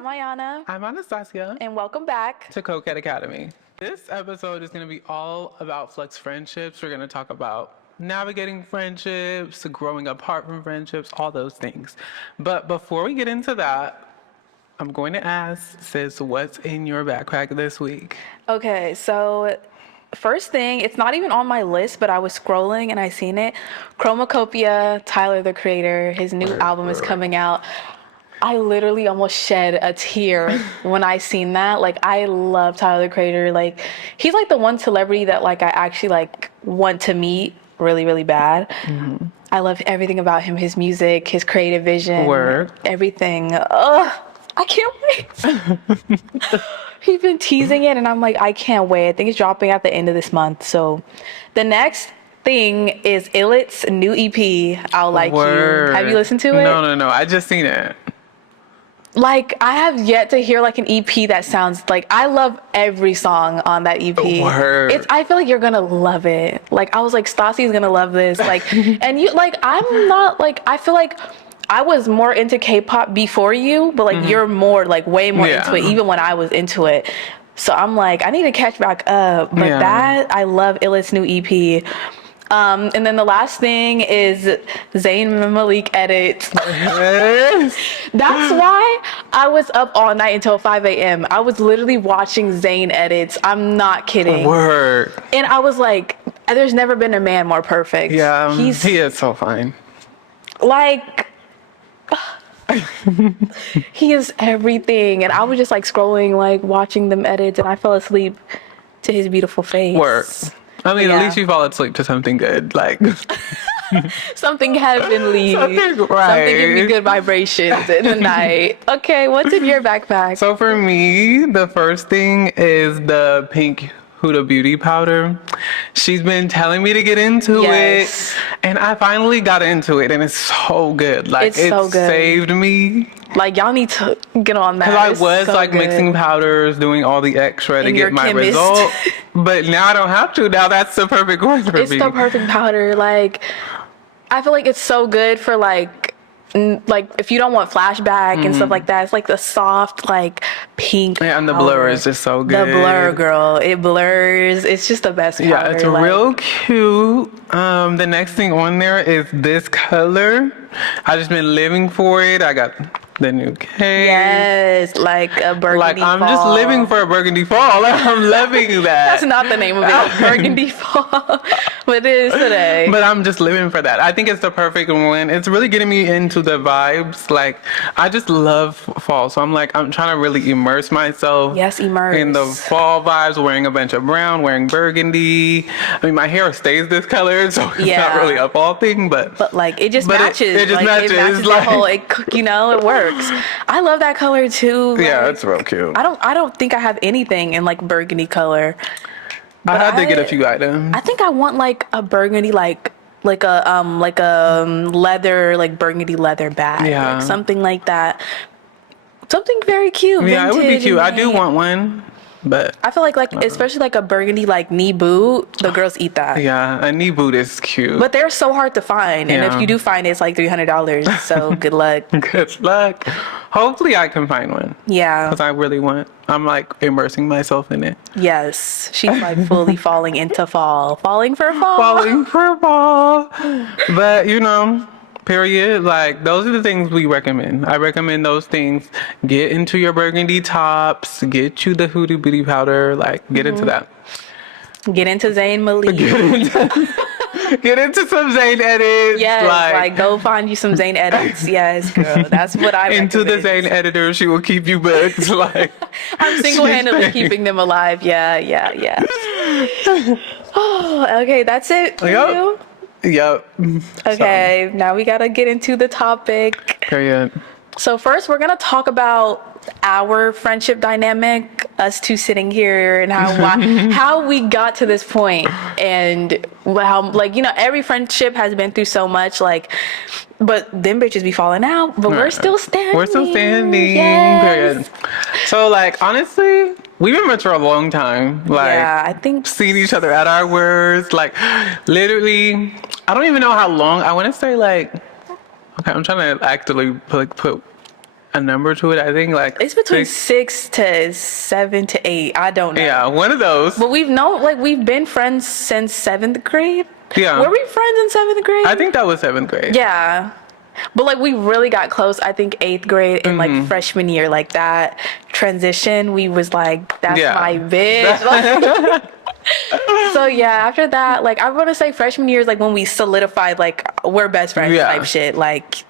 I'm Ayana. I'm Anastasia. And welcome back to Coquette Academy. This episode is going to be all about flex friendships. We're going to talk about navigating friendships, growing apart from friendships, all those things. But before we get into that, I'm going to ask, sis, what's in your backpack this week? Okay, so first thing, it's not even on my list, but I was scrolling and I seen it. Chromacopia, Tyler, the creator, his new album is coming out. I literally almost shed a tear when I seen that. Like, I love Tyler, the creator. Like, he's like the one celebrity that like I actually like want to meet really, really bad. Mm-hmm. I love everything about him, his music, his creative vision, everything. Ugh, I can't wait. He's been teasing it and I'm like, I can't wait. I think it's dropping at the end of this month. So the next thing is Illit's new EP, I'll Like You. Have you listened to it? No. I just seen it. Like, I have yet to hear like an EP that sounds like, I love every song on that EP. I feel like you're gonna love it. Like, I was like, Stassi's gonna love this. Like, and you, like, I'm not like, I feel like I was more into K-pop before you, but like you're more like way more into it, even when I was into it. So I'm like, I need to catch back up. But that, I love Illit's new EP. And then the last thing is Zayn Malik edits. That's why I was up all night until 5 a.m. I was literally watching Zayn edits. I'm not kidding. Word. And I was like, there's never been a man more perfect. Yeah, he is so fine. Like, he is everything. And I was just like scrolling, like watching them edits, and I fell asleep to his beautiful face. Word. I mean, at least you fall asleep to something good, like something heavenly, something give me good vibrations in the night. Okay, what's in your backpack? So for me, the first thing is the pink Huda Beauty powder. She's been telling me to get into it, and I finally got into it, and it's so good. Like, it's so good. Saved me. Like, y'all need to get on that. Because I was so like mixing powders, doing all the extra to get my result. But now I don't have to. Now that's the perfect one for me. It's the perfect powder. Like, I feel like it's so good for like if you don't want flashback and stuff like that. It's like the soft like pink and the blur is just so good. The blur, girl, it blurs. It's just the best powder. Yeah, it's real cute. The next thing on there is this color. I just been living for it. I got the new case. Yes, like a burgundy fall. I'm just living for a burgundy fall. I'm loving that. That's not the name of it. Burgundy fall. But it is today. But I'm just living for that. I think it's the perfect one. It's really getting me into the vibes. Like, I just love fall. So I'm trying to really immerse myself. Yes, immerse. In the fall vibes, wearing a bunch of brown, wearing burgundy. I mean, my hair stays this color, so it's not really a fall thing, but like, it just matches. It just matches. It matches like, the whole, it works. I love that color too. Like, yeah, it's real cute. I don't think I have anything in like burgundy color. I had to get a few items. I think I want like a burgundy like a leather, like burgundy leather bag. Yeah. Like something like that. Something very cute. Yeah, it would be cute. I do want one. But I feel like especially like a burgundy like knee boot, the girls eat that. Yeah, a knee boot is cute. But they're so hard to find, and if you do find it, it's like $300. So good luck. Good luck. Hopefully, I can find one. Yeah, because I really want. I'm like immersing myself in it. Yes, she's like fully falling into fall, falling for fall. But period. Like, those are the things we recommend. I recommend those things. Get into your burgundy tops. Get you the Huda Beauty powder. Like, get into that. Get into Zayn Malik. Get into some Zayn edits. Yes, like go find you some Zayn edits. Yes, girl. That's what I recommend. Into the Zayn editor. She will keep you booked. Like, I'm single-handedly keeping them alive. Yeah. Oh, okay. That's it for you. Yep. Okay, now we gotta get into the topic. Period. So first, we're gonna talk about our friendship dynamic, us two sitting here, and how we got to this point, and how every friendship has been through so much, like, but them bitches be falling out, but we're still standing. We're still standing. Yes. Period. So, like, honestly, we've been friends for a long time. Like, yeah, I think seeing each other at our worst, like, literally, I don't even know how long. I want to say, like, okay, I'm trying to actively put a number to it. I think like It's between 6 to 7 to 8. I don't know. Yeah, one of those. But we've been friends since 7th grade. Yeah. Were we friends in 7th grade? I think that was 7th grade. Yeah. But like we really got close, I think 8th grade and like freshman year, like that transition, we was like, that's my bitch. Like, so yeah, after that, like I want to say freshman year is like when we solidified like we're best friends type shit. Like,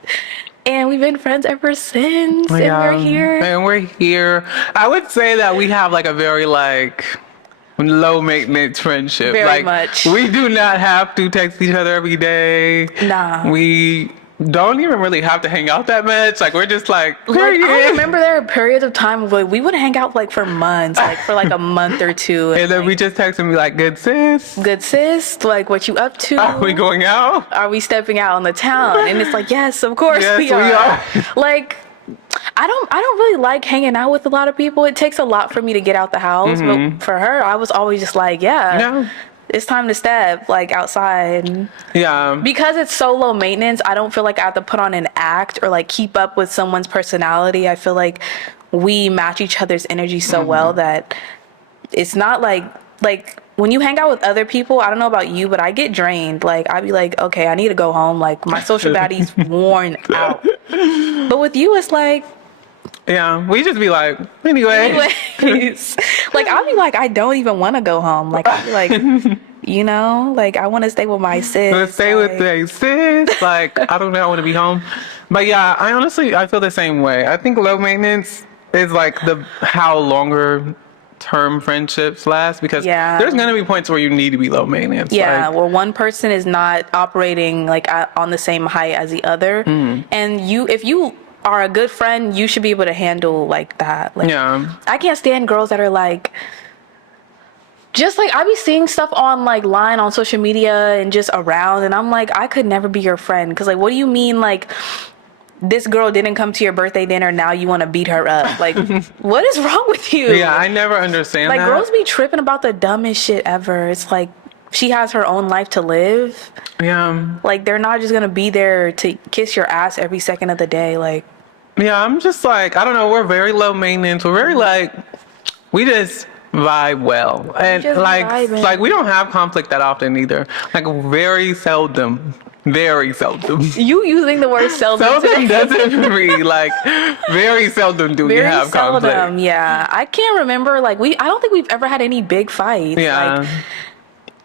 and we've been friends ever since, and we're here. And we're here. I would say that we have like a very like low maintenance friendship. Very like, much. We do not have to text each other every day. Nah. We don't even really have to hang out that much. Like we're just like, period. Like, I remember there were periods of time where we would hang out like for months, like for like a month or two. And then like, we just text and be like, good sis. Good sis, like what you up to? Are we going out? Are we stepping out on the town? And it's like, yes, of course we are. Like, I don't really like hanging out with a lot of people. It takes a lot for me to get out the house. But for her, I was always just like, it's time to step like outside. Yeah. Because it's so low maintenance, I don't feel like I have to put on an act or like keep up with someone's personality. I feel like we match each other's energy so well that it's not like when you hang out with other people, I don't know about you, but I get drained. Like I'd be like, okay, I need to go home. Like my social battery's worn out. But with you, it's like, yeah, we just be like, anyways. Like I'll be like, I don't even want to go home. Like I'll be like, you know, like I want to stay with my sis. Let's stay with my sis. Like I don't know, I want to be home. But yeah, I feel the same way. I think low maintenance is like how longer term friendships last, because there's going to be points where you need to be low maintenance. Yeah, where one person is not operating like on the same height as the other, and if you are a good friend, you should be able to handle like that. Like, I can't stand girls that are like, just like I be seeing stuff on like line on social media and just around, and I'm like, I could never be your friend, because like, what do you mean like this girl didn't come to your birthday dinner, now you want to beat her up? Like, what is wrong with you? Yeah, I never understand like that. Girls be tripping about the dumbest shit ever. It's like, she has her own life to live. Yeah. Like, they're not just gonna be there to kiss your ass every second of the day. Like, yeah, I'm just like, I don't know, we're very low maintenance. We're very like, we just vibe well. And like we don't have conflict that often either. Like very seldom. Very seldom. You using the word seldom today. Doesn't mean like very seldom do we have conflict. Yeah. I can't remember, like I don't think we've ever had any big fights. Yeah. Like,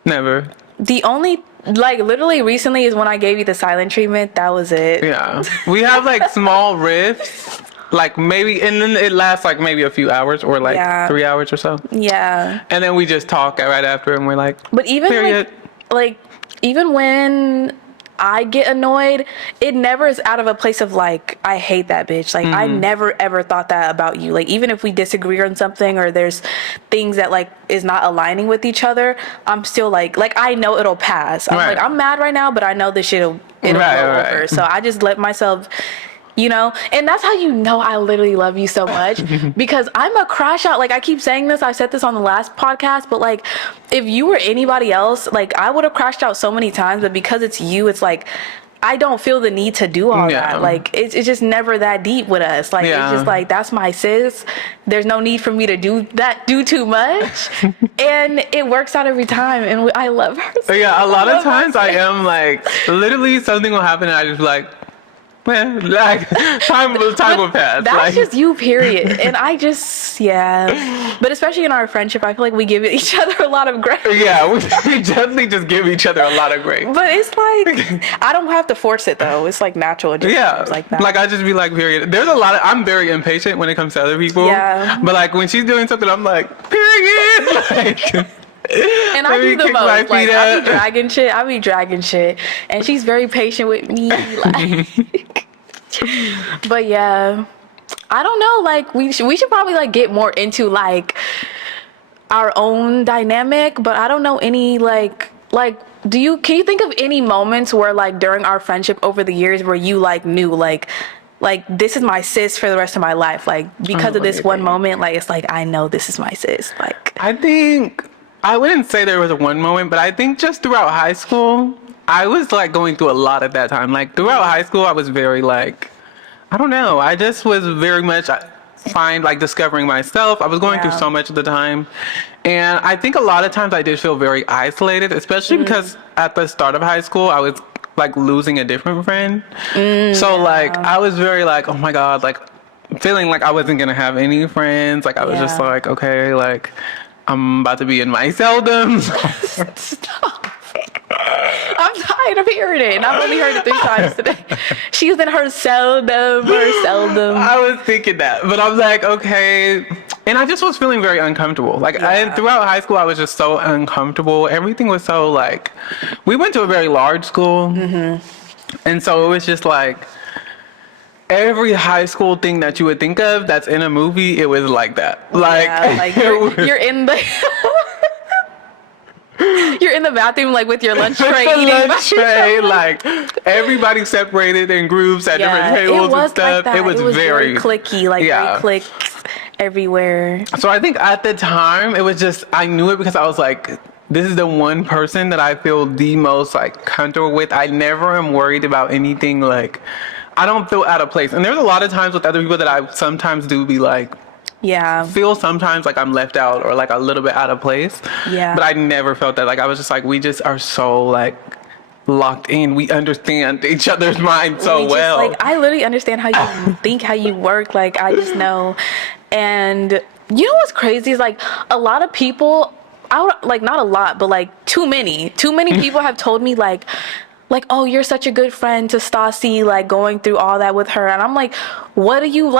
never. The only, like, literally recently is when I gave you the silent treatment. That was it. Yeah. We have like small rifts, like maybe, and then it lasts like maybe a few hours or like 3 hours or so. Yeah. And then we just talk right after and we're like, but even like even when I get annoyed, it never is out of a place of like, I hate that bitch. Like, I never ever thought that about you. Like, even if we disagree on something or there's things that like is not aligning with each other, I'm still like I know it'll pass. I'm like, I'm mad right now, but I know this shit'll blow over. So I just let myself, you know, and that's how you know I literally love you so much, because I'm a crash out. Like, I keep saying this, I said this on the last podcast, but like, if you were anybody else, like, I would have crashed out so many times, but because it's you, it's like, I don't feel the need to do all that. Like, it's just never that deep with us. Like, it's just like, that's my sis. There's no need for me to do too much. And it works out every time. And I love her. So yeah, a lot of times I am like, literally something will happen and I just like, man, like time will pass. That's like, just you, period. And I just, but especially in our friendship, I feel like we give each other a lot of grace. Yeah, we definitely just give each other a lot of grace. But it's like, I don't have to force it though. It's like natural. It just like that. Like I just be like, period. There's a lot of, I'm very impatient when it comes to other people. Yeah. But like when she's doing something, I'm like, period. Like, and I do the most. Like, I be dragging shit. And she's very patient with me. Like, but yeah, I don't know. Like, we should probably like get more into like our own dynamic. But I don't know any like. Can you think of any moments where like during our friendship over the years where you like knew like this is my sis for the rest of my life, like because of this one moment, like it's like I know this is my sis. Like, I think I wouldn't say there was a one moment, but I think just throughout high school, I was like going through a lot at that time. Like throughout high school, I was very like, I don't know. I just was very much discovering myself. I was going through Yeah. so much at the time. And I think a lot of times I did feel very isolated, especially because at the start of high school, I was like losing a different friend. So like, I was very like, oh my God, like feeling like I wasn't going to have any friends. Like I was just Yeah. like, okay, like I'm about to be in my seldom. Stop. I'm tired of hearing it, and I've only heard it 3 times today. She's in her seldom. I was thinking that, but I was like, okay. And I just was feeling very uncomfortable. Like throughout high school, I was just so uncomfortable. Everything was so like, we went to a very large school. And so it was just like, every high school thing that you would think of that's in a movie, it was like that. Like, Yeah, like you're in the you're in the bathroom like with your lunch tray eating lunch tray, like everybody separated in groups at different tables it was and stuff. like that. It was very very clicky, like very clicks everywhere. So I think at the time it was just, I knew it because I was like, this is the one person that I feel the most like comfortable with. I never am worried about anything. Like I don't feel out of place. And there's a lot of times with other people that I sometimes do be like, feel sometimes like I'm left out or like a little bit out of place. But I never felt that. Like I was just like, we just are so like locked in. We understand each other's minds so well. Like I literally understand how you think, how you work. Like I just know. And you know what's crazy is like a lot of people, like not a lot, but like too many people have told me like, oh, you're such a good friend to Stassi, like going through all that with her. And I'm like, what are you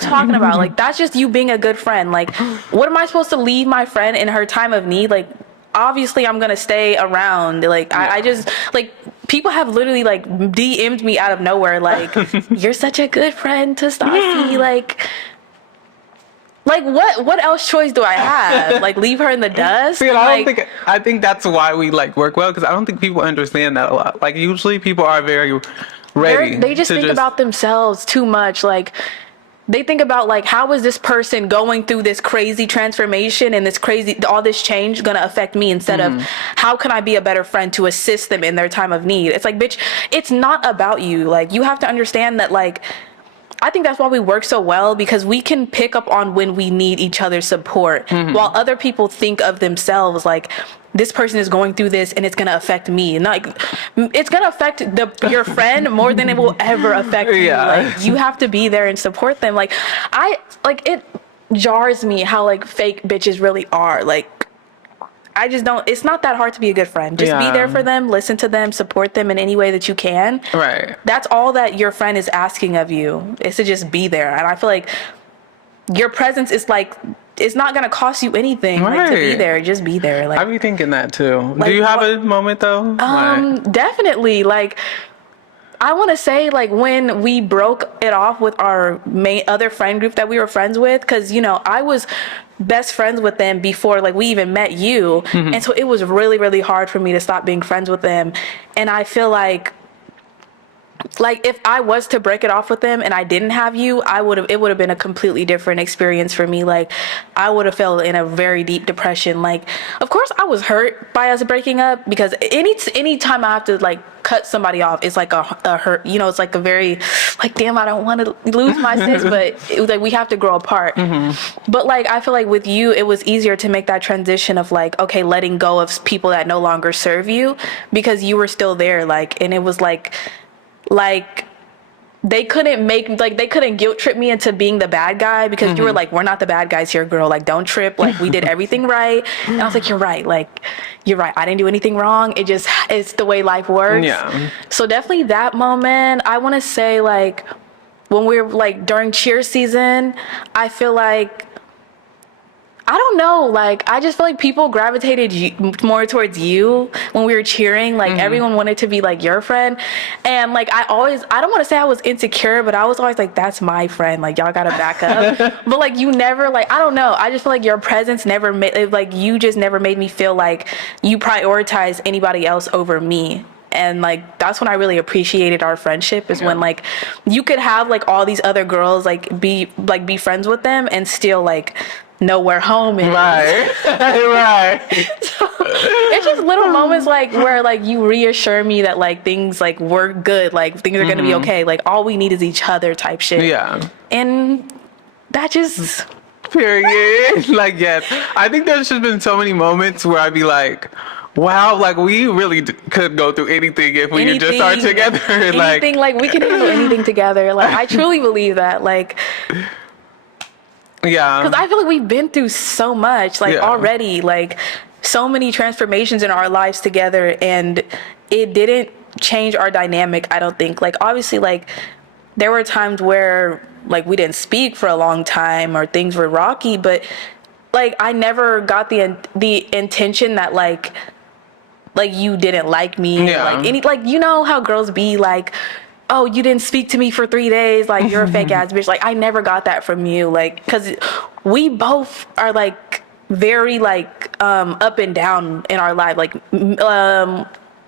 talking about? Like, that's just you being a good friend. Like, what am I supposed to leave my friend in her time of need? Like, obviously I'm going to stay around. Like, I just, like, people have literally like DM'd me out of nowhere. Like, you're such a good friend to Stassi. Like what else choice do I have? Like leave her in the dust? See, I think that's why we like work well, because I don't think people understand that a lot. Like usually people are very ready. They just think about themselves too much. Like they think about like, how is this person going through this crazy transformation and all this change gonna affect me, instead of how can I be a better friend to assist them in their time of need? It's like, bitch, it's not about you. Like you have to understand that, like, I think that's why we work so well, because we can pick up on when we need each other's support, while other people think of themselves like, this person is going through this and it's going to affect me. And like, it's going to affect your friend more than it will ever affect you. Like, you have to be there and support them. Like, it jars me how like fake bitches really are. Like, I just don't, it's not that hard to be a good friend. Just be there for them, listen to them, support them in any way that you can. Right. That's all that your friend is asking of you, is to just be there. And I feel like your presence is like, it's not going to cost you anything. Like, to be there, just be there. Like, I be thinking that too. Like, do you have a moment though? Definitely. Like, I want to say, like, when we broke it off with our other friend group that we were friends with, because, you know, I was best friends with them before, like, we even met you. And so it was really, really hard for me to stop being friends with them. And I feel like if I was to break it off with them and I didn't have you, it would have been a completely different experience for me. Like, I would have fell in a very deep depression. Like, of course I was hurt by us breaking up, because any time I have to like cut somebody off, it's like a hurt, you know, it's like a very like, damn, I don't want to lose my sis, but it was like, we have to grow apart. But like, I feel like with you, it was easier to make that transition of like, okay, letting go of people that no longer serve you, because you were still there. Like, and it was like they couldn't guilt trip me into being the bad guy, because you were like, we're not the bad guys here, girl. Like, don't trip. Like, we did everything right. And I was like, you're right. Like, you're right. I didn't do anything wrong. It's the way life works. Yeah. So definitely that moment. I want to say, like, when we were like during cheer season, I feel like, I don't know, like, I just feel like people gravitated more towards you when we were cheering. Like, everyone wanted to be like your friend. And like, I don't want to say I was insecure, but I was always like, that's my friend. Like, y'all got to back up. But like, you never, like, I don't know. I just feel like your presence never made, like, you just never made me feel like you prioritize anybody else over me. And like, that's when I really appreciated our friendship, is when like you could have like all these other girls, like be friends with them and still like know where home is. Right. Right. So it's just little moments like where like you reassure me that like things like we're good, like things are gonna be okay. Like all we need is each other type shit. Yeah. And that just Period. Like, yes. I think there's just been so many moments where I'd be like, wow, like we really could go through anything if we could just are together. Anything, like we can handle anything together. Like I truly believe that. Like, yeah. because I feel like we've been through so much, like already, like so many transformations in our lives together, and it didn't change our dynamic, I don't think. Like obviously, like there were times where like we didn't speak for a long time or things were rocky, but like I never got the intention that like you didn't like me. Yeah. Like any, like you know how girls be like, oh, you didn't speak to me for 3 days, like you're a fake ass bitch. Like I never got that from you, like because we both are like very like up and down in our life, like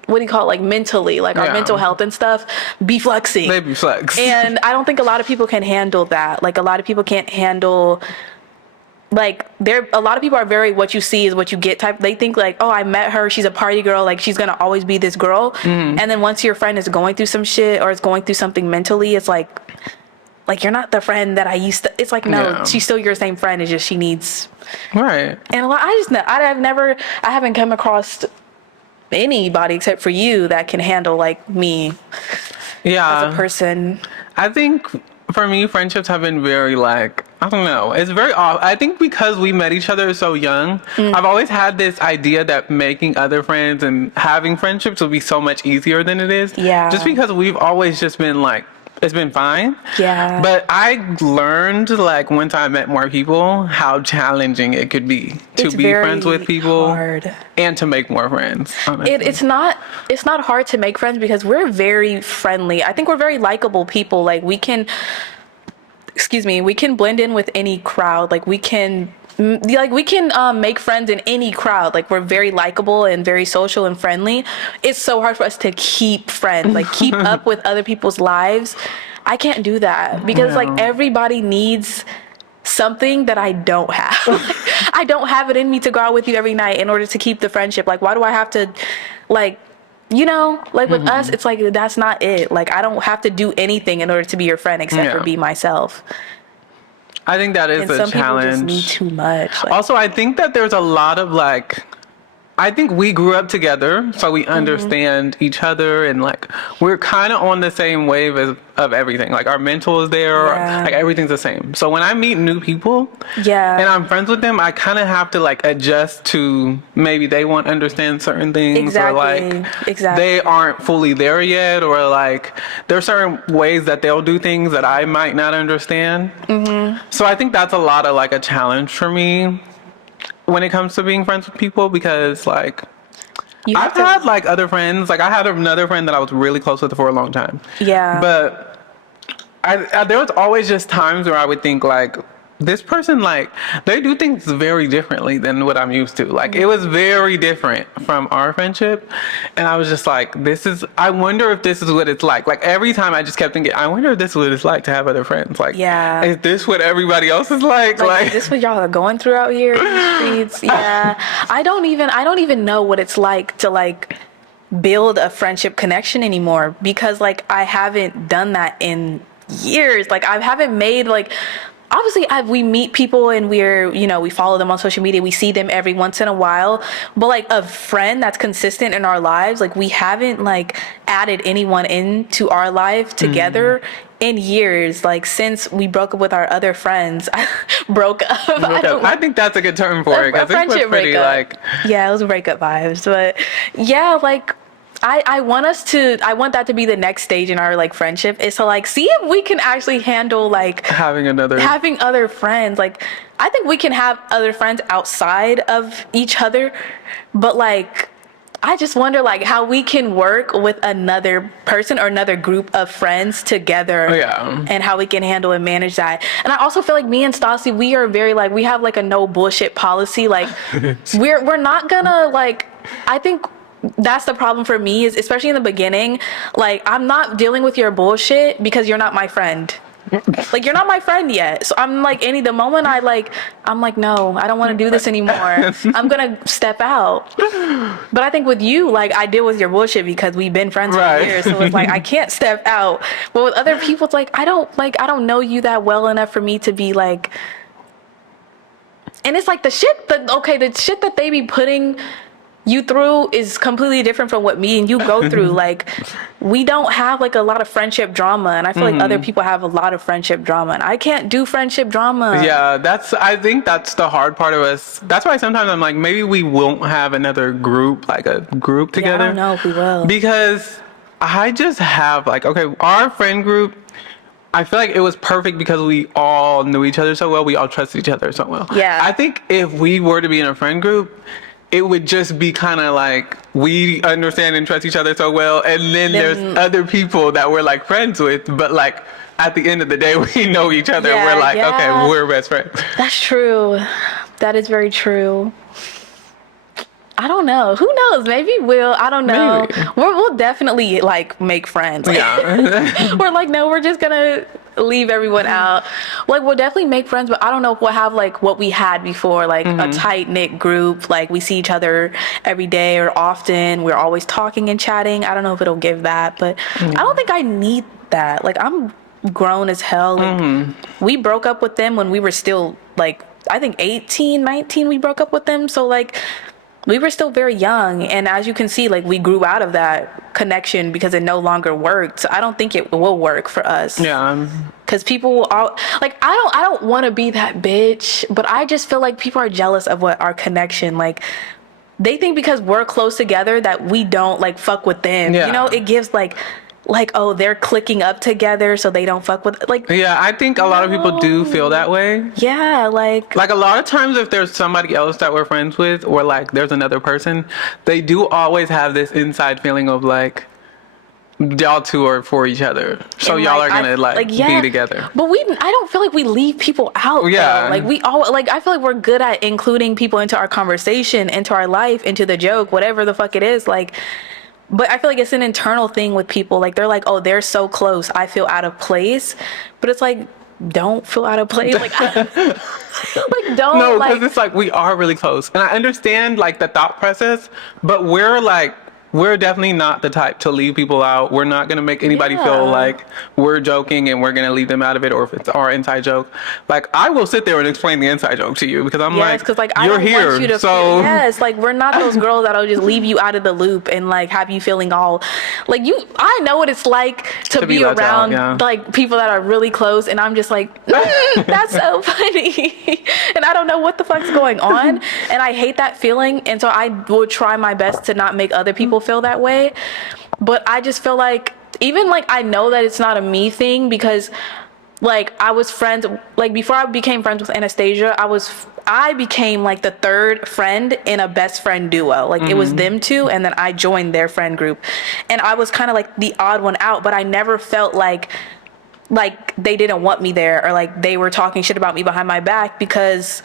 what do you call it, like mentally, like our mental health and stuff be flexing. They be flex. And I don't think a lot of people can handle that. Like a lot of people can't handle, like a lot of people are very what you see is what you get type. They think like, oh, I met her, she's a party girl, like she's gonna always be this girl. And then once your friend is going through some shit or is going through something mentally, it's like you're not the friend that I used to. It's like, no, she's still your same friend, it's just she needs right. And a lot, I haven't come across anybody except for you that can handle like me as a person. I think for me, friendships have been very like, I don't know, it's very off. I think because we met each other so young, I've always had this idea that making other friends and having friendships will be so much easier than it is. Yeah. Just because we've always just been like, it's been fine. Yeah. But I learned like once I met more people how challenging it could be to be friends with people hard. And to make more friends. It's not hard to make friends because we're very friendly. I think we're very likable people. Like we can blend in with any crowd. Like we can make friends in any crowd. Like we're very likable and very social and friendly. It's so hard for us to keep friends, like keep up with other people's lives. I can't do that because like everybody needs something that I don't have. I don't have it in me to go out with you every night in order to keep the friendship. Like why do I have to like, you know, like with us, it's like, that's not it. Like I don't have to do anything in order to be your friend except for be myself. I think that is a challenge. Some people just need too much. Like, also, I think that there's a lot of like, I think we grew up together, so we understand each other, and like we're kind of on the same wave of everything. Like our mental is there, like everything's the same. So when I meet new people, and I'm friends with them, I kind of have to like adjust to maybe they won't understand certain things, or like they aren't fully there yet, or like there's certain ways that they'll do things that I might not understand. So I think that's a lot of like a challenge for me when it comes to being friends with people, because like I've had like other friends, like I had another friend that I was really close with for a long time. But there was always just times where I would think like, this person, like they do things very differently than what I'm used to. Like it was very different from our friendship. And I was just like, I wonder if this is what it's like. Like every time I just kept thinking, I wonder if this is what it's like to have other friends. Like, is this what everybody else is like? Like is this what y'all are going through out here in the streets? I don't even know what it's like to like build a friendship connection anymore, because like I haven't done that in years. Like I haven't made like, obviously we meet people and we follow them on social media, we see them every once in a while, but like a friend that's consistent in our lives, like we haven't like added anyone into our life together in years, like since we broke up with our other friends. broke up. I think that's a good term for it, because it was pretty like, it was breakup vibes. But like I want that to be the next stage in our like friendship, is to like see if we can actually handle like having other friends. Like I think we can have other friends outside of each other, but like I just wonder like how we can work with another person or another group of friends together, and how we can handle and manage that. And I also feel like me and Stassi, we are very like, we have like a no bullshit policy. Like we're not gonna like, I think that's the problem for me, is especially in the beginning, like I'm not dealing with your bullshit because you're not my friend. Like, you're not my friend yet. So I'm like, the moment I'm like, no, I don't want to do this anymore. I'm going to step out. But I think with you, like, I deal with your bullshit because we've been friends for years. So it's like, I can't step out. But with other people, it's like, I don't know you that well enough for me to be like, and it's like the shit that they be putting you through is completely different from what me and you go through. Like, we don't have like a lot of friendship drama, and I feel like other people have a lot of friendship drama, and I can't do friendship drama. Yeah, I think that's the hard part of us. That's why sometimes I'm like, maybe we won't have another group, like a group together. I don't know if we will. Because I just have like, okay, our friend group, I feel like it was perfect because we all knew each other so well. We all trusted each other so well. Yeah. I think if we were to be in a friend group, it would just be kind of like, we understand and trust each other so well. And then there's other people that we're like friends with, but like at the end of the day, we know each other. Yeah, we're like, yeah. okay, we're best friends. That's true. That is very true. I don't know. Who knows? Maybe we'll. I don't know. We'll definitely like make friends. Yeah. We're like, no, we're just gonna leave everyone out. Like, we'll definitely make friends, but I don't know if we'll have like what we had before, like a tight knit group. Like, we see each other every day or often. We're always talking and chatting. I don't know if it'll give that, but I don't think I need that. Like, I'm grown as hell. Like, we broke up with them when we were still like, I think 18, 19. We broke up with them. So like, we were still very young, and as you can see, like, we grew out of that connection because it no longer worked. So I don't think it will work for us. Yeah. Because people will all, like, I don't want to be that bitch, but I just feel like people are jealous of what our connection, like, they think because we're close together that we don't like fuck with them. Yeah. You know, it gives like, oh, they're clicking up together so they don't fuck with, like. Yeah, I think a lot of people do feel that way. Yeah, like a lot of times if there's somebody else that we're friends with, or like there's another person, they do always have this inside feeling of like, y'all two are for each other, so and, y'all like, are gonna be together. But I don't feel like we leave people out. Yeah. Though. Like, we all, like, I feel like we're good at including people into our conversation, into our life, into the joke, whatever the fuck it is. Like, but I feel like it's an internal thing with people. Like, they're like, oh, they're so close, I feel out of place. But it's like, don't feel out of place. Like, like, don't. No, because it's like, we are really close, and I understand like the thought process, but we're definitely not the type to leave people out. We're not going to make anybody feel like we're joking and we're going to leave them out of it, or if it's our inside joke. Like, I will sit there and explain the inside joke to you because I'm like, I you're don't here. Want you to so yes, like, we're not those girls that'll just leave you out of the loop and like have you feeling all like you. I know what it's like to be around like people that are really close, and I'm just like, that's so funny, and I don't know what the fuck's going on, and I hate that feeling, and so I will try my best to not make other people feel that way. But I just feel like, even like, I know that it's not a me thing because like, I was friends, like, before I became friends with Anastasia, I became like the third friend in a best friend duo. Like, it was them two, and then I joined their friend group, and I was kind of like the odd one out, but I never felt like they didn't want me there, or like they were talking shit about me behind my back, because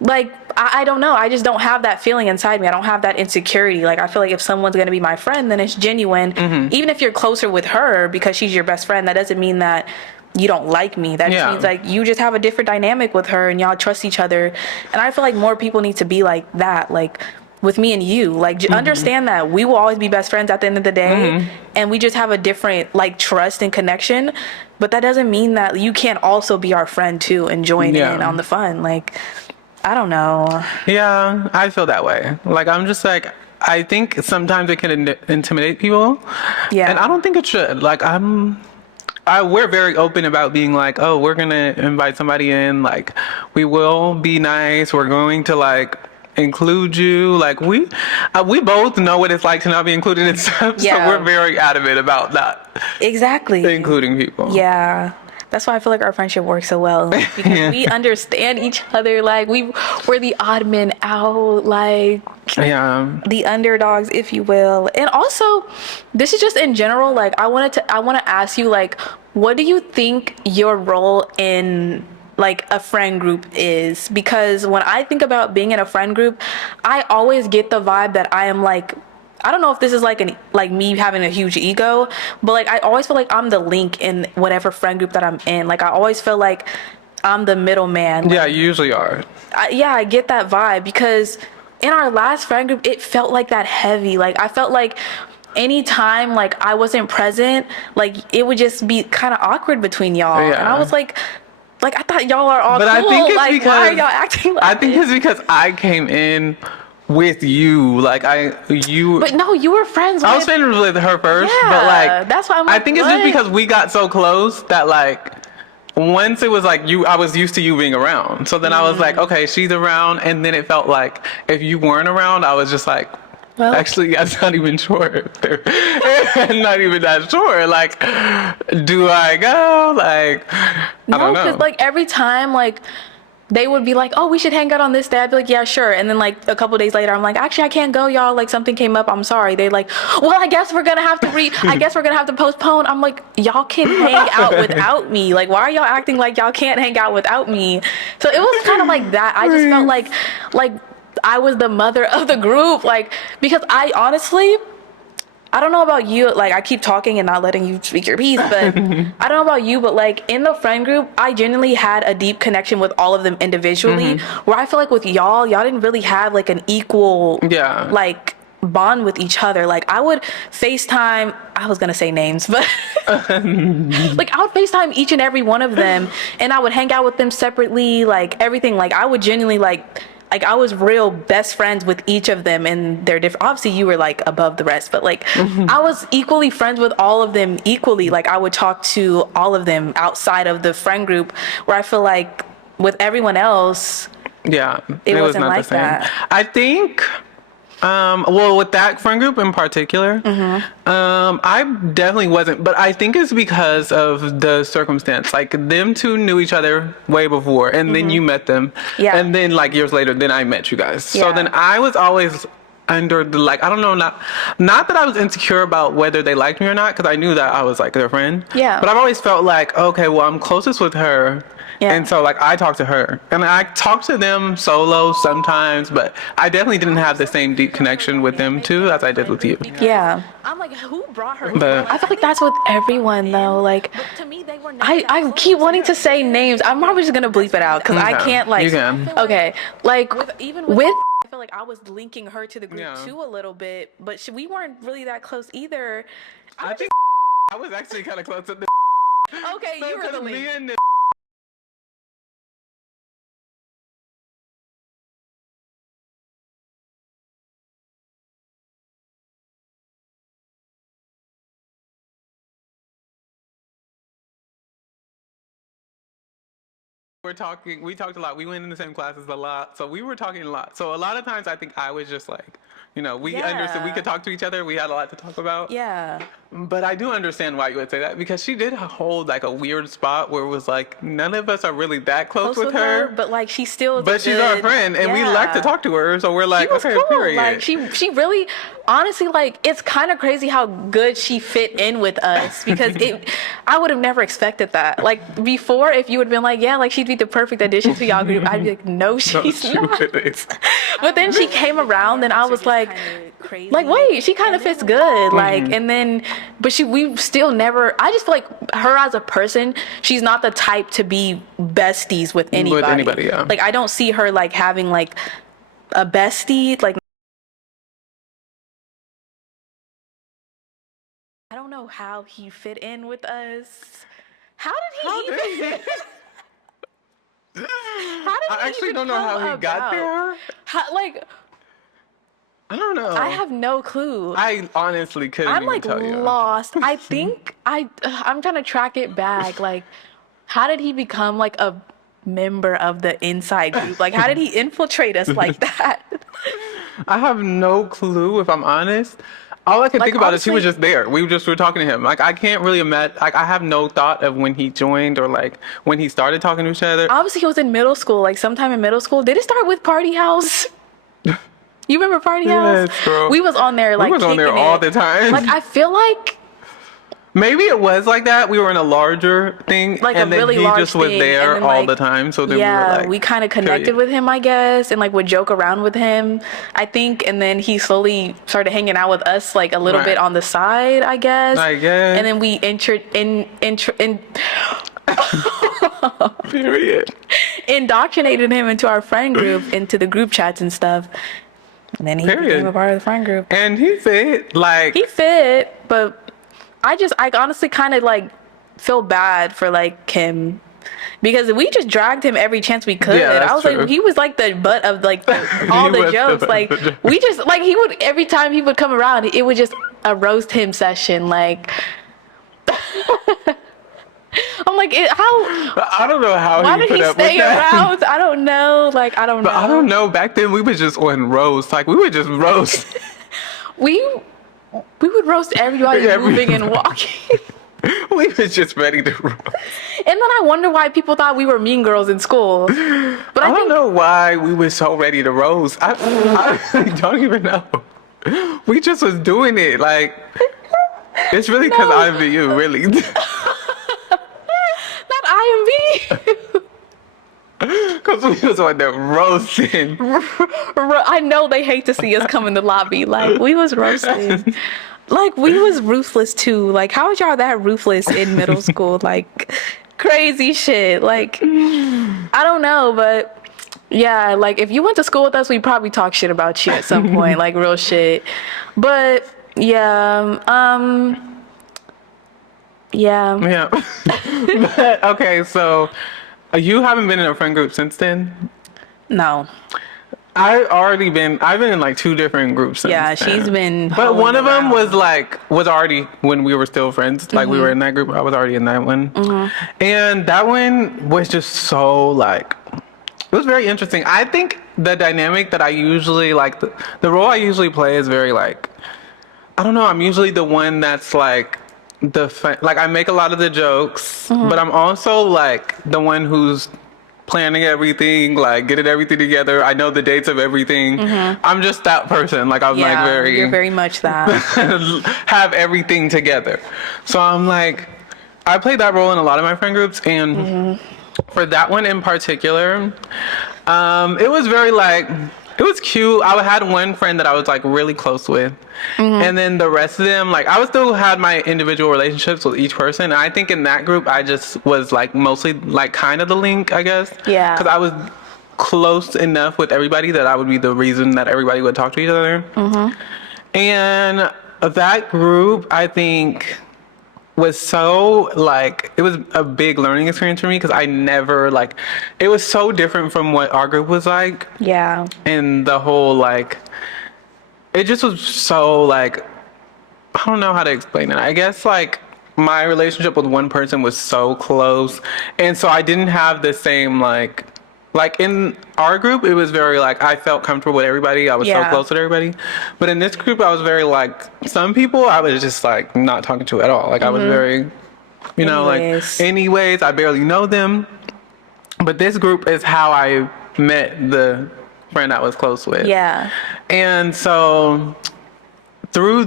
like, I don't know. I just don't have that feeling inside me. I don't have that insecurity. Like, I feel like if someone's going to be my friend, then it's genuine. Even if you're closer with her because she's your best friend, that doesn't mean that you don't like me. That just means like you just have a different dynamic with her and y'all trust each other. And I feel like more people need to be like that. Like, with me and you, like, understand that we will always be best friends at the end of the day, and we just have a different like trust and connection. But that doesn't mean that you can't also be our friend too and join in on the fun. Like, I don't know. Yeah, I feel that way. Like, I'm just like, I think sometimes it can intimidate people. Yeah. And I don't think it should. Like, we're very open about being like, oh, we're going to invite somebody in. Like, we will be nice. We're going to like include you. Like, we both know what it's like to not be included in stuff. Yeah. So we're very adamant about that. Exactly. Including people. Yeah. That's why I feel like our friendship works so well, because we understand each other. Like, we're the odd men out, like the underdogs, if you will. And also, this is just in general. Like, I want to ask you, like, what do you think your role in like a friend group is? Because when I think about being in a friend group, I always get the vibe that I am like I don't know if this is like me having a huge ego, but like I always feel like I'm the link in whatever friend group that I'm in. Like I always feel like I'm the middleman. Like, Yeah, you usually are. I get that vibe because in our last friend group, it felt like that heavy. Like I felt like anytime like I wasn't present, like it would just be kind of awkward between y'all. Yeah. And I was like I thought y'all are all But cool. I think it's like because why are y'all acting like I think it's because I came in with you. Like But no, you were friends with I was friends with her first, Yeah, but like that's why I'm I like, think it's what? just because we got so close that like once it was like I was used to you being around. So then I was like, okay, she's around, and then it felt like if you weren't around, I was just like, Well, actually, I'm not even sure. I'm not even that sure. Like, do I go? Like, I don't know. because like every time like they would be like, oh, we should hang out on this day. I'd be like, yeah, sure. And then like a couple days later, I'm like, actually, I can't go, y'all. Like something came up. I'm sorry. They like, well, I guess we're gonna have to postpone. I'm like, y'all can hang out without me. Like, why are y'all acting like y'all can't hang out without me? So it was kind of like that. I just felt like I was the mother of the group. Like, because I honestly, I don't know about you, like I keep talking and not letting you speak your piece, but I don't know about you, but like in the friend group, I genuinely had a deep connection with all of them individually, where I feel like with y'all didn't really have like an equal like bond with each other. Like I would FaceTime, I was gonna say names, but like I would FaceTime each and every one of them and I would hang out with them separately, like everything. Like I would genuinely like I was real best friends with each of them, and they're different. Obviously you were like above the rest, but like I was equally friends with all of them equally. Like I would talk to all of them outside of the friend group, where I feel like with everyone else, it wasn't not like the same. that. I think well, with that friend group in particular, I definitely wasn't, but I think it's because of the circumstance. Like them two knew each other way before, and then you met them, and then like years later, then I met you guys. So then I was always under the like, I don't know, not that I was insecure about whether they liked me or not, because I knew that I was like their friend. But I've always felt like, okay, well, I'm closest with her. And so like I talk to her and I talk to them solo sometimes, but I definitely didn't have the same deep connection with them too as I did with you. I'm like, who brought her? But I feel like that's with everyone though. Like to me, they were I keep wanting to say names. I'm probably just gonna bleep it out because I can't like. You can. Okay, like with I feel like I was linking her to the group too a little bit, but we weren't really that close either. I think I was actually kind of close to the. Okay, you were the link. We talked a lot. We went in the same classes a lot. So we were talking a lot. So a lot of times I think I was just like, we understood, we could talk to each other. We had a lot to talk about. But I do understand why you would say that, because she did hold like a weird spot where it was like, none of us are really that close with her. But like she's still she's our friend and we like to talk to her. So we're like, okay, cool. Period. Like she really, honestly, like it's kind of crazy how good she fit in with us, because I would have never expected that. Like before, if you would have been like, yeah, like she'd be the perfect addition to y'all group, I'd be like, no, she's not. But then she came around and I was like, wait, she kind of fits good. Like, and then, but we still never, I just feel like her as a person, she's not the type to be besties with anybody. Like, I don't see her like having like a bestie. Like, I don't know how he fit in with us. How did he even? I actually don't know how he got there. I don't know. I have no clue. I honestly couldn't even tell you. I'm like lost. I think I'm trying to track it back. Like, how did he become like a member of the inside group? Like, how did he infiltrate us like that? I have no clue, if I'm honest. All I can think about is he was just there. We were talking to him. Like, I can't really imagine. Like, I have no thought of when he joined or like when he started talking to each other. Obviously, he was in middle school. Like, sometime in middle school. Did it start with Party House? You remember Party House? Yes, bro. We was on there like we was on there all the time. Like, I feel like Maybe it was like that. We were in a larger thing, like and a then really he large just was thing, there and then, all like, the time. So then we were yeah, like, we kind of connected period. with him, I guess, and like would joke around with him, I think, and then he slowly started hanging out with us like a little bit Right. on the side, I guess. I guess. And then we Period. indoctrinated him into our friend group, into the group chats and stuff. And then he became a part of the friend group. And he fit like He fit, but I honestly kind of like feel bad for like him, because we just dragged him every chance we could. Yeah, that's I was true. like, he was like the butt of like all the was jokes. the Like butt of the we just like he would, every time he would come around, it was just a roast him session. Like I'm like, how? I don't know how Why he did put he up with stay that. around? I don't know. Like I don't know. But I don't know. Back then we was just on roast. Like we would just roast. We would roast everybody moving and walking. We was just ready to roast. And then I wonder why people thought we were mean girls in school. But I don't know why we were so ready to roast. I don't even know. We just was doing it. Like it's really because I'm the you, really. Not IMB. Because we was on there roasting. I know they hate to see us come in the lobby. Like we was roasted. Like we was ruthless too. Like how was y'all that ruthless in middle school? Like crazy shit. Like I don't know, but yeah, like if you went to school with us, we'd probably talk shit about you at some point, like real shit. But yeah, yeah. Yeah. But, okay, so you haven't been in a friend group since then? No. I've been in like 2 different groups since Yeah, then. she's been. But one of them hoeing was already when we were still friends. Like we were in that group. I was already in that one. And that one was just so like, it was very interesting. I think the dynamic that I usually like, the role I usually play is very like, I don't know. I'm usually the one that's like like I make a lot of the jokes, but I'm also like the one who's planning everything, like getting everything together. I know the dates of everything. I'm just that person. Like I'm like very, You're very much that. have everything together. So I'm like, I played that role in a lot of my friend groups, and for that one in particular, it was very like, it was cute. I had one friend that I was like really close with. And then the rest of them, like I still had my individual relationships with each person. And I think in that group, I just was like mostly like kind of the link, I guess. Yeah. Because I was close enough with everybody that I would be the reason that everybody would talk to each other. And that group, I think, was so like, it was a big learning experience for me because I never like, it was so different from what our group was like. Yeah. And the whole like, it just was so like, I don't know how to explain it. I guess like my relationship with one person was so close, and so I didn't have the same like in our group it was very like I felt comfortable with everybody. I was so close with everybody. But in this group I was very like, some people I was just like not talking to at all. Like I was very, you know, like anyways, I barely know them. But this group is how I met the friend I was close with. Yeah. And so through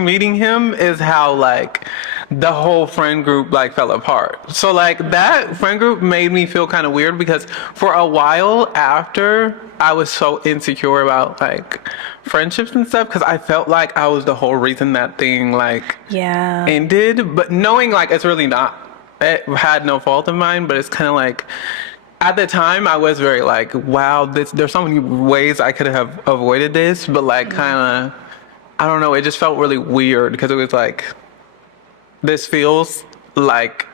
meeting him is how like the whole friend group like fell apart. So like that friend group made me feel kind of weird because for a while after I was so insecure about like friendships and stuff because I felt like I was the whole reason that thing like ended. But knowing like it's really not, it had no fault of mine, but it's kind of like, at the time, I was very like, wow, there's so many ways I could have avoided this, but like kind of, I don't know, it just felt really weird because it was like, this feels like,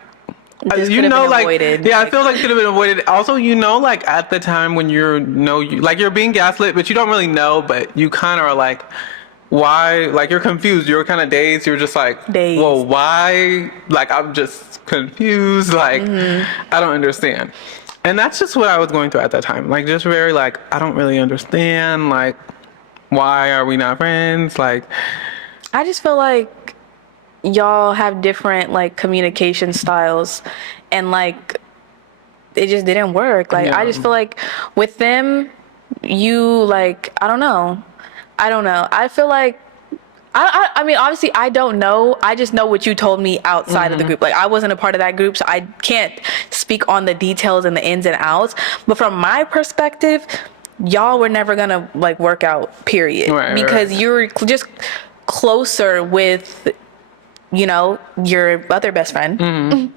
this you know, like, avoided. Yeah, I feel like it could have been avoided. Also, you know, like at the time when you're being gaslit, but you don't really know, but you kind of are like, why, like you're confused, you're kind of dazed, you're just like, well, why, like I'm just confused, like I don't understand. And that's just what I was going through at that time. Like, just very, like, I don't really understand, like, why are we not friends? Like, I just feel like y'all have different, like, communication styles. And, like, it just didn't work. Like, I just feel like with them, you, like, I don't know. I feel like I mean, obviously, I don't know. I just know what you told me outside of the group. Like, I wasn't a part of that group, so I can't speak on the details and the ins and outs. But from my perspective, y'all were never gonna like work out, period. Because you're just closer with, you know, your other best friend.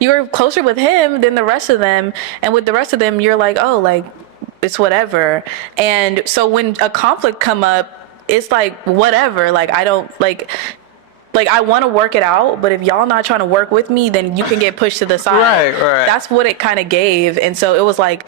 You're closer with him than the rest of them. And with the rest of them, you're like, oh, like, it's whatever. And so when a conflict come up, it's like whatever. Like I don't like I want to work it out, but if y'all not trying to work with me, then you can get pushed to the side. Right. That's what it kind of gave. And so it was like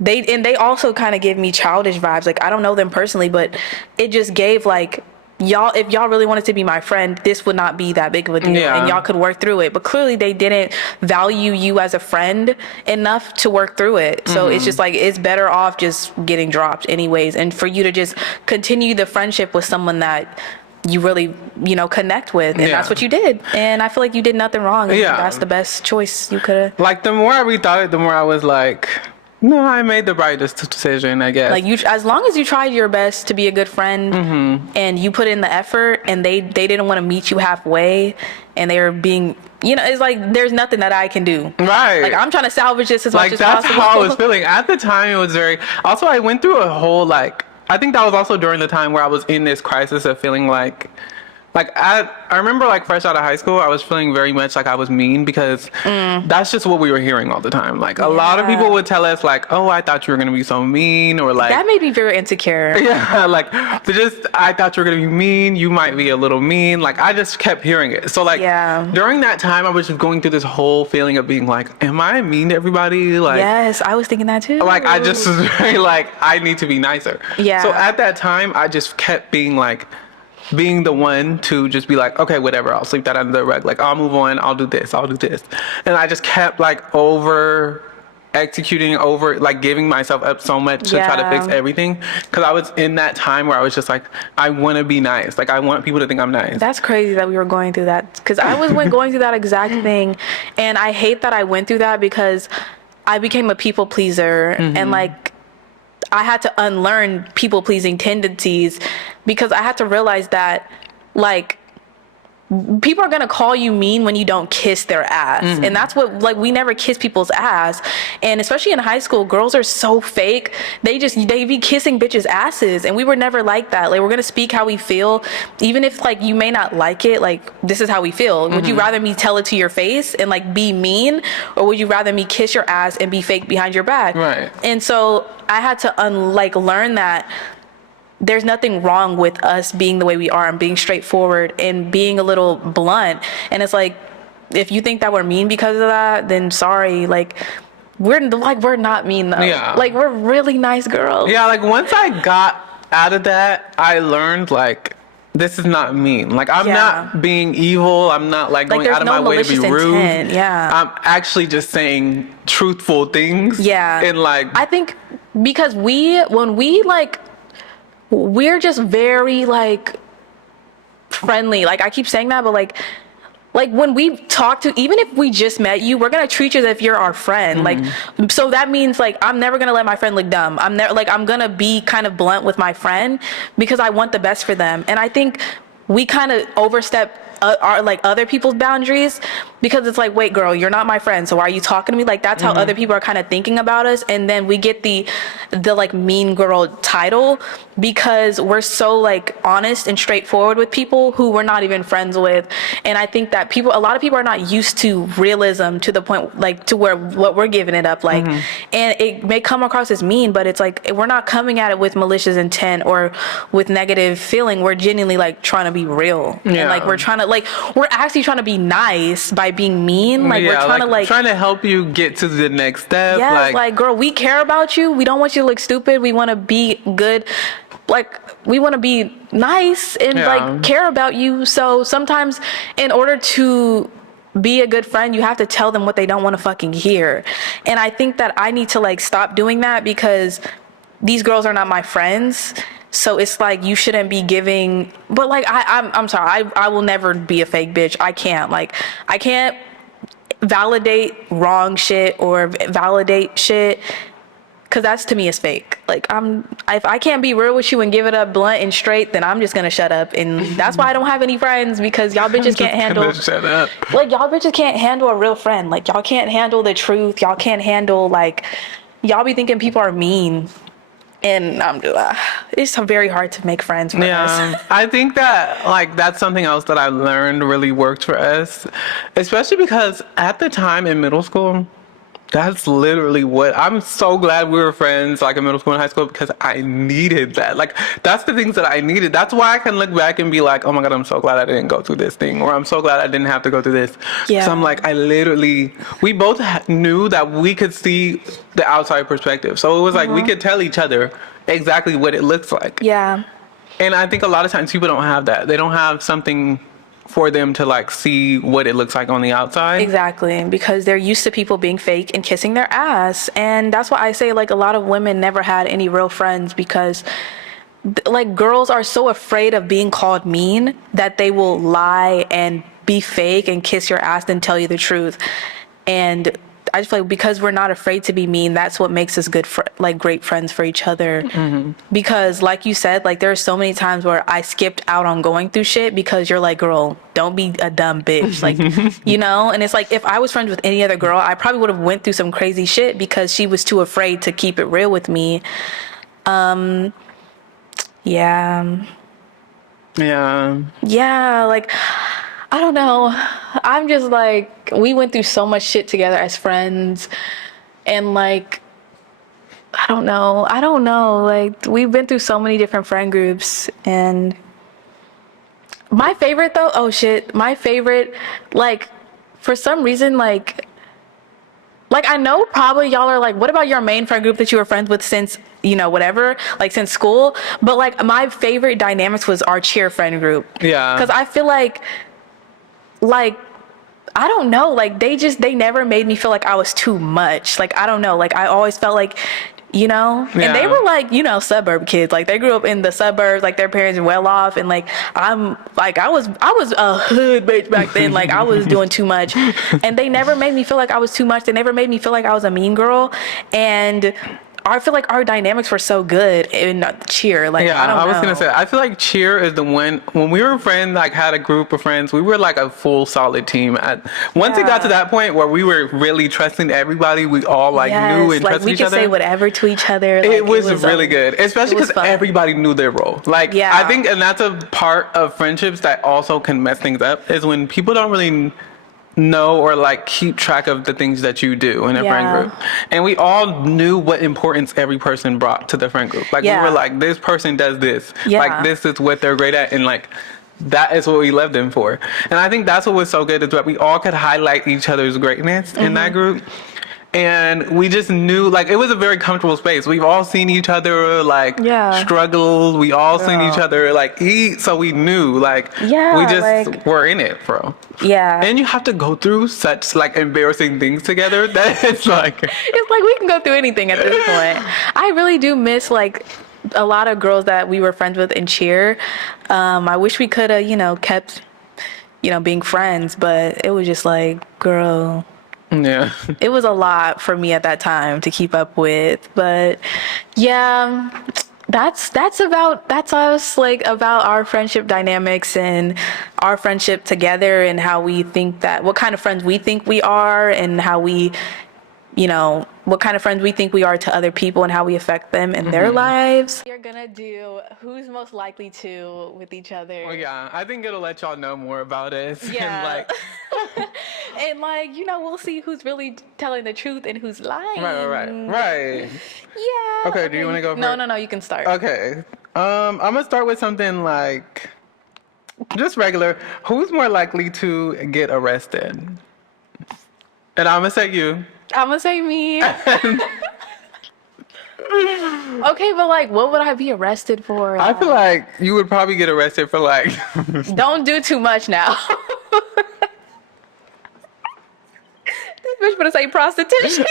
they also kind of gave me childish vibes. Like I don't know them personally, but it just gave like, y'all, if y'all really wanted to be my friend, this would not be that big of a deal, and y'all could work through it. But clearly they didn't value you as a friend enough to work through it. So it's just like, it's better off just getting dropped anyways, and for you to just continue the friendship with someone that you really, you know, connect with. And that's what you did. And I feel like you did nothing wrong. And that's the best choice you could have. Like, the more I rethought it, the more I was like, no, I made the right decision, I guess. Like, as long as you tried your best to be a good friend and you put in the effort, and they didn't want to meet you halfway, and they were being, you know, it's like, there's nothing that I can do. Right. Like, I'm trying to salvage this as much as possible. Like, that's how I was feeling. At the time, it was very... Also, I went through a whole, like... I think that was also during the time where I was in this crisis of feeling like I remember, like, fresh out of high school, I was feeling very much like I was mean, because that's just what we were hearing all the time. Like, a lot of people would tell us, like, oh, I thought you were going to be so mean, or like... That made me very insecure. Yeah, like, I thought you were going to be mean, you might be a little mean. Like, I just kept hearing it. So, like, during that time, I was just going through this whole feeling of being like, am I mean to everybody? Like, yes, I was thinking that too. Like, I just was very like, I need to be nicer. Yeah. So at that time, I just kept being like, being the one to just be like, okay, whatever, I'll sleep that under the rug. Like, I'll move on, I'll do this. And I just kept like executing, like giving myself up so much to try to fix everything. Because I was in that time where I was just like, I want to be nice. Like, I want people to think I'm nice. That's crazy that we were going through that. Because I was going through that exact thing. And I hate that I went through that, because I became a people pleaser. And like, I had to unlearn people pleasing tendencies, because I had to realize that, like, people are gonna call you mean when you don't kiss their ass. And that's what, like, we never kiss people's ass. And especially in high school, girls are so fake. They be kissing bitches' asses, and we were never like that. Like, we're gonna speak how we feel, even if, like, you may not like it. Like, this is how we feel. Would you rather me tell it to your face and, like, be mean, or would you rather me kiss your ass and be fake behind your back? Right. And so I had to learn that there's nothing wrong with us being the way we are and being straightforward and being a little blunt. And it's like, if you think that we're mean because of that, then sorry. Like, we're not mean though. Yeah. Like, we're really nice girls. Yeah, like, once I got out of that, I learned, like, this is not mean. Like, I'm not being evil. I'm not like going out of my way to be rude. Yeah. I'm actually just saying truthful things. Yeah. And like, I think because we're just very, like, friendly. Like, I keep saying that, but like when we talk to, even if we just met you, we're gonna treat you as if you're our friend. Like, so that means, like, I'm never gonna let my friend look dumb. I'm gonna be kind of blunt with my friend, because I want the best for them. And I think we kind of overstep our, like, other people's boundaries, because it's like, wait, girl, you're not my friend, so why are you talking to me? Like, that's how other people are kind of thinking about us. And then we get the like mean girl title, because we're so, like, honest and straightforward with people who we're not even friends with. And I think that a lot of people are not used to realism to the point, like, to where what we're giving it up, like, and it may come across as mean, but it's like, we're not coming at it with malicious intent or with negative feeling. We're genuinely, like, trying to be real. And, like, we're trying to, like, we're actually trying to be nice by being mean. Like, we're trying to help you get to the next step. Yeah, like, girl, we care about you. We don't want you to look stupid. We want to be good. Like, we want to be nice and like care about you. So sometimes, in order to be a good friend, you have to tell them what they don't want to fucking hear. And I think that I need to, like, stop doing that, because these girls are not my friends. So it's like, you shouldn't be giving, but, like, I'm sorry, I will never be a fake bitch. I can't validate wrong shit or validate shit because that's to me is fake. Like if I can't be real with you and give it up blunt and straight, then I'm just gonna shut up. And that's why I don't have any friends, because y'all bitches can't handle. Shut up. Like y'all bitches can't handle a real friend. Like y'all can't handle the truth. Y'all can't handle like y'all be thinking people are mean. And I'm just, it's very hard to make friends for us. I think that like that's something else that I learned really worked for us, especially because at the time in middle school, that's literally what I'm so glad we were friends like in middle school and high school, because I needed that. Like that's the things that I needed. That's why I can look back and be like, oh my God, I'm so glad I didn't go through this thing, or I'm so glad I didn't have to go through this. Yeah. So I'm like, we both knew that we could see the outside perspective. So it was like we could tell each other exactly what it looks like. Yeah. And I think a lot of times people don't have that. They don't have something for them to like see what it looks like on the outside. Exactly, because they're used to people being fake and kissing their ass. And that's why I say like a lot of women never had any real friends, because like girls are so afraid of being called mean that they will lie and be fake and kiss your ass and tell you the truth. And I just feel like because we're not afraid to be mean, that's what makes us great friends for each other. Because like you said, like there are so many times where I skipped out on going through shit because you're like, girl, don't be a dumb bitch. Like, you know, and it's like, if I was friends with any other girl, I probably would have went through some crazy shit because she was too afraid to keep it real with me. Yeah, like, I don't know. I'm just like, we went through so much shit together as friends. And like, I don't know. Like, we've been through so many different friend groups. And my favorite though, like, for some reason, like I know probably y'all are like, what about your main friend group that you were friends with since, you know, whatever, like since school? But like, my favorite dynamics was our cheer friend group. Yeah. Because I feel like, I don't know, like they never made me feel like I was too much. Like, I don't know, like I always felt like, you know, and they were like, you know, suburb kids. Like they grew up in the suburbs, like their parents were well off. And like, I'm like, I was a hood bitch back then. Like I was doing too much, and they never made me feel like I was too much. They never made me feel like I was a mean girl. And I feel like our dynamics were so good in cheer. Like, yeah, I don't know. I was gonna say, I feel like cheer is the one, when we were friends, like had a group of friends, we were like a full solid team. Once it got to that point where we were really trusting everybody, we all like knew and like, trusted we each could other. Say whatever to each other. Like, it was really good, especially because fun. everybody knew their role. Like, yeah. I think, and that's a part of friendships that also can mess things up, is when people don't really know or like keep track of the things that you do in a friend group. And we all knew what importance every person brought to the friend group. Like we were like, this person does this. Like this is what they're great at, and like that is what we love them for. And I think that's what was so good, is that we all could highlight each other's greatness in that group. And we just knew, like, it was a very comfortable space. We've all seen each other, like, struggle. We all seen each other, like, eat. So we knew, like, we just were in it, bro. Yeah. And you have to go through such, like, embarrassing things together that it's like... It's like we can go through anything at this point. I really do miss, like, a lot of girls that we were friends with in cheer. I wish we could have, you know, kept, you know, being friends. But it was just like, girl... Yeah. It was a lot for me at that time to keep up with. But yeah, that's us, like, about our friendship dynamics and our friendship together, and how we think that, what kind of friends we think we are, and how we, you know, what kind of friends we think we are to other people, and how we affect them in their lives. You're gonna do who's most likely to with each other. Well, yeah, I think it'll let y'all know more about us. Yeah. And like, you know, we'll see who's really telling the truth and who's lying. Right. Yeah. Okay, do you want to go first? No, you can start. Okay. I'm gonna start with something like just regular. Who's more likely to get arrested? And I'm gonna say you. I'm gonna say me. Okay, but like, what would I be arrested for? I feel like you would probably get arrested for like... Don't do too much now. This bitch better say prostitution.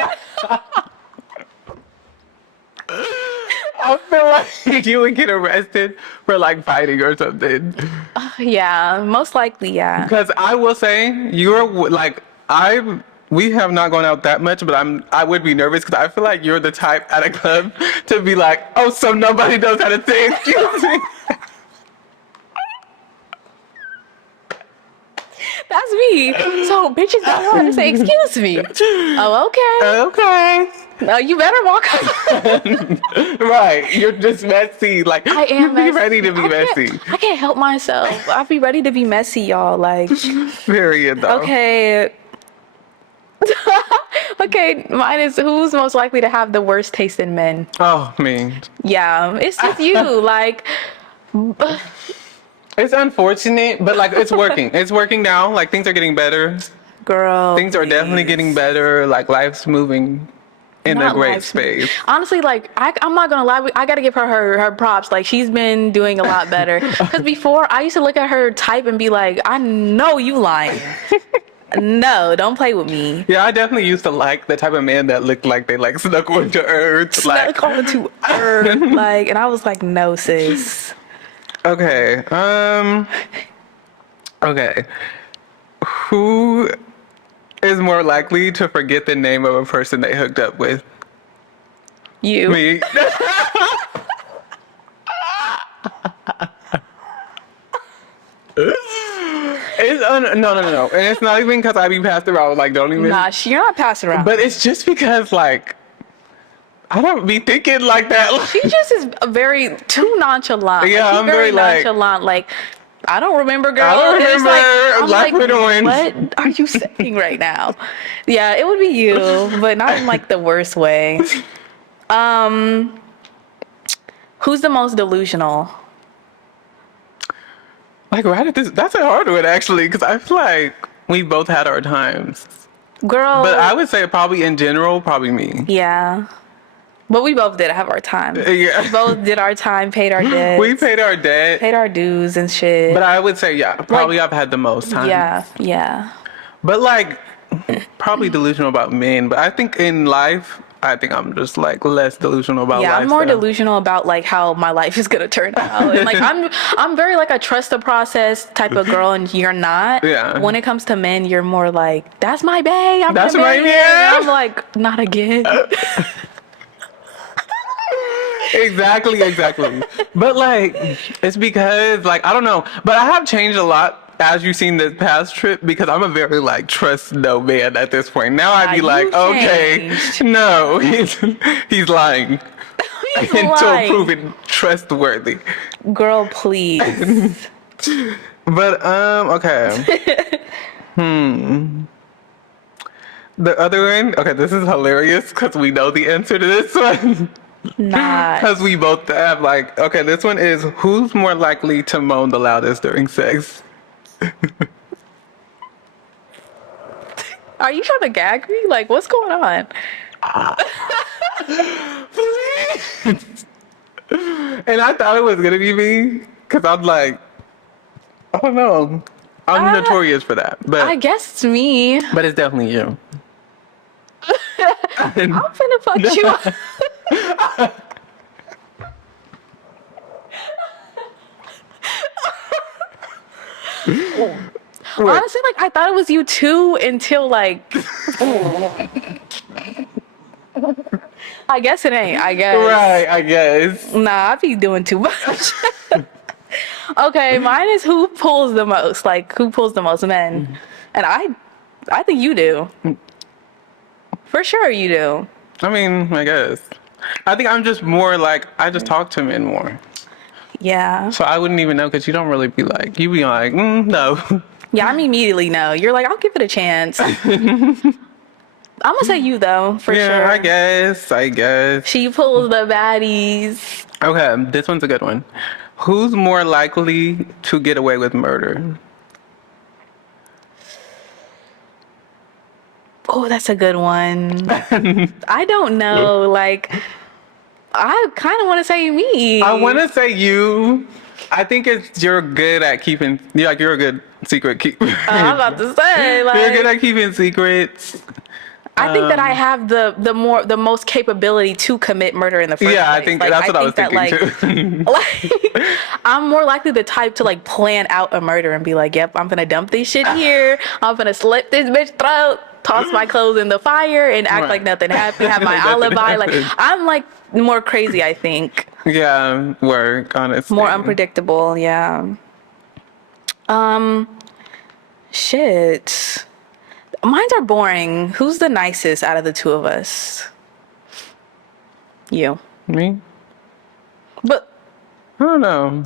I feel like you would get arrested for like fighting or something. Yeah, most likely, yeah. Because I will say, you're like, we have not gone out that much, but I would be nervous because I feel like you're the type at a club to be like, oh, so nobody knows how to say excuse me. That's me. So bitches don't know how to say excuse me. Oh, okay. Okay. No, you better walk up. Right. You're just messy. Like, I am be messy. ready to be messy. I can't help myself. I'll be ready to be messy, y'all. Like, Period, though. okay. Okay, mine is who's most likely to have the worst taste in men? Oh, me. Yeah, it's just you. Like, It's unfortunate, but like it's working. It's working now. Like things are getting better. girl. Things are definitely please. getting better. Like life's moving in a Not great life. space. Honestly, like I'm not gonna lie, I gotta give her props. Like she's been doing a lot better. Because before I used to look at her type and be like, I know you lying. No, don't play with me. Yeah, I definitely used to like the type of man that looked like they like snuck onto earth. Like, Snuck onto earth. Like, and I was like, no, sis. okay. Okay. Who is more likely to forget the name of a person they hooked up with? You. Me. No. And it's not even because I be passed around. Like, don't even. Nah, you're not passing around. But it's just because, like, I don't be thinking like that. She just is very too nonchalant. Yeah, like, she's I'm very, like- nonchalant. Like, I don't remember, girl. I don't And it's remember. I'm Like, like, we're doing- what are you saying right now? Yeah, it would be you, but not in like the worst way. Who's the most delusional? Like, right at this, that's a hard one, actually, because I feel like we both had our times. Girl. But I would say probably in general, probably me. Yeah. But we both did have our time. Yeah. We both did our time, paid our debts. We paid our debt. paid our dues and shit. But I would say, yeah, probably I've had the most time. Yeah. But like, probably delusional about men. But I think in life, I think I'm just like less delusional about Yeah, life. I'm more delusional about like how my life is gonna turn out. And like I'm very like a trust the process type of girl, and you're not. Yeah. When it comes to men, you're more like, that's my bae. That's my bae. man. I'm like, not again. Exactly. But like, it's because like, I don't know. But I have changed a lot as you've seen this past trip because I'm a very like trust no man at this point. Now I'd be you like, okay, changed. no, he's lying. He's Until lying. proven trustworthy. Girl, please. But okay. The other one, okay, this is hilarious because we know the answer to this one. Not. Because we both have like, okay, this one is who's more likely to moan the loudest during sex? Are you trying to gag me? Like, what's going on? Please. And I thought it was gonna be me because I'm like, I don't know. I'm notorious for that, but I guess it's me. it's definitely you. I'm finna fuck you up. Honestly, like I thought it was you too until like I guess it ain't. I guess. Right, I guess. Nah, I be doing too much. Okay, mine is who pulls the most. Like who pulls the most men, and I think you do. For sure, you do. I mean, I guess. I think I'm just more like, I just talk to men more. Yeah. So I wouldn't even know because you don't really be like, you be like, no. Yeah, I'm immediately no. You're like, I'll give it a chance. I'm gonna say you though, for Yeah, sure. I guess. She pulls the baddies. Okay, this one's a good one. Who's more likely to get away with murder? Oh, that's a good one. I don't know. Like, I kind of want to say me. I want to say you. I think you're good at keeping. You're a good secret keeper. I'm about to say, like, You're good at keeping secrets. I think that I have the most capability to commit murder in the first place. Yeah, I think that's what I was thinking too. Like, I'm more likely the type to like plan out a murder and be like, yep, I'm gonna dump this shit here. I'm gonna slit this bitch throat. toss my clothes in the fire and act Right. like nothing happened, have my Nothing alibi. Like, happened. I'm like more crazy, I think. Yeah, work, honestly. More unpredictable, yeah. Shit. Mines are boring. Who's the nicest out of the two of us? You. Me? But I don't know.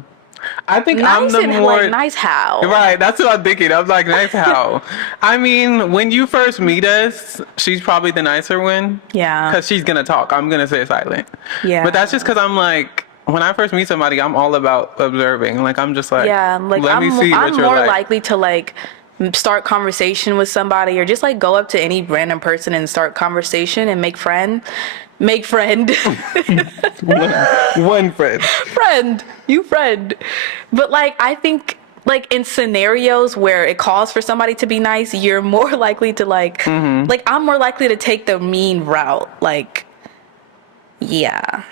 I think nice I'm the and more... like nice how? Right, that's what I'm thinking. I'm like, nice how? I mean, when you first meet us, she's probably the nicer one. Yeah. Because she's going to talk. I'm going to stay silent. Yeah. But that's just because I'm like, when I first meet somebody, I'm all about observing. Like, I'm just like, Yeah, like let me see what I'm you're more like. likely to like start conversation with somebody or just like go up to any random person and start conversation and make friend. One friend. You friend. But like I think like in scenarios where it calls for somebody to be nice, you're more likely to like like I'm more likely to take the mean route. Like yeah.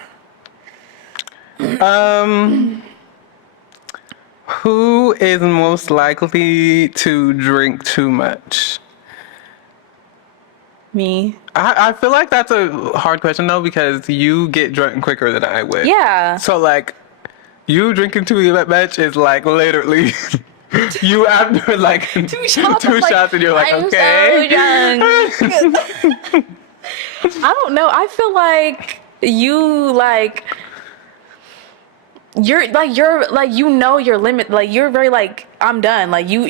Who is most likely to drink too much? Me. I feel like that's a hard question though because you get drunk quicker than I would. Yeah. So like, you drinking too much is like literally, you after like Two shots and you're like, I'm okay. so drunk. I don't know. I feel like you like you're like you know your limit. Like you're very like I'm done. Like you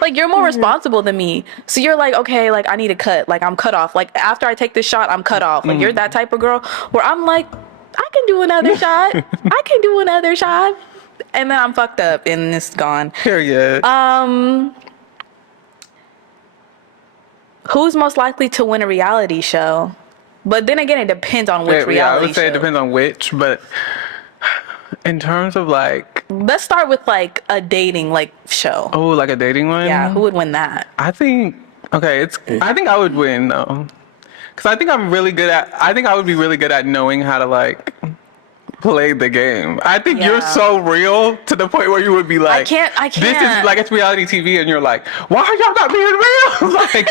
like you're more responsible than me. So you're like, okay, like I need to cut. Like I'm cut off. Like after I take this shot, I'm cut off. Like you're that type of girl where I'm like, I can do another shot. I can do another shot. And then I'm fucked up and it's gone. Period. Who's most likely to win a reality show? But then again, it depends on which reality yeah, I would say show. it depends on which, but in terms of like, Let's start with like a dating like show. oh, like a dating one? Yeah, who would win that? I think, okay, I think I would win though. Cause I think I would be really good at knowing how to like play the game. I think you're Yeah. so real to the point where you would be like, I can't. this is like, it's reality TV and you're like, why are y'all not being real? Like,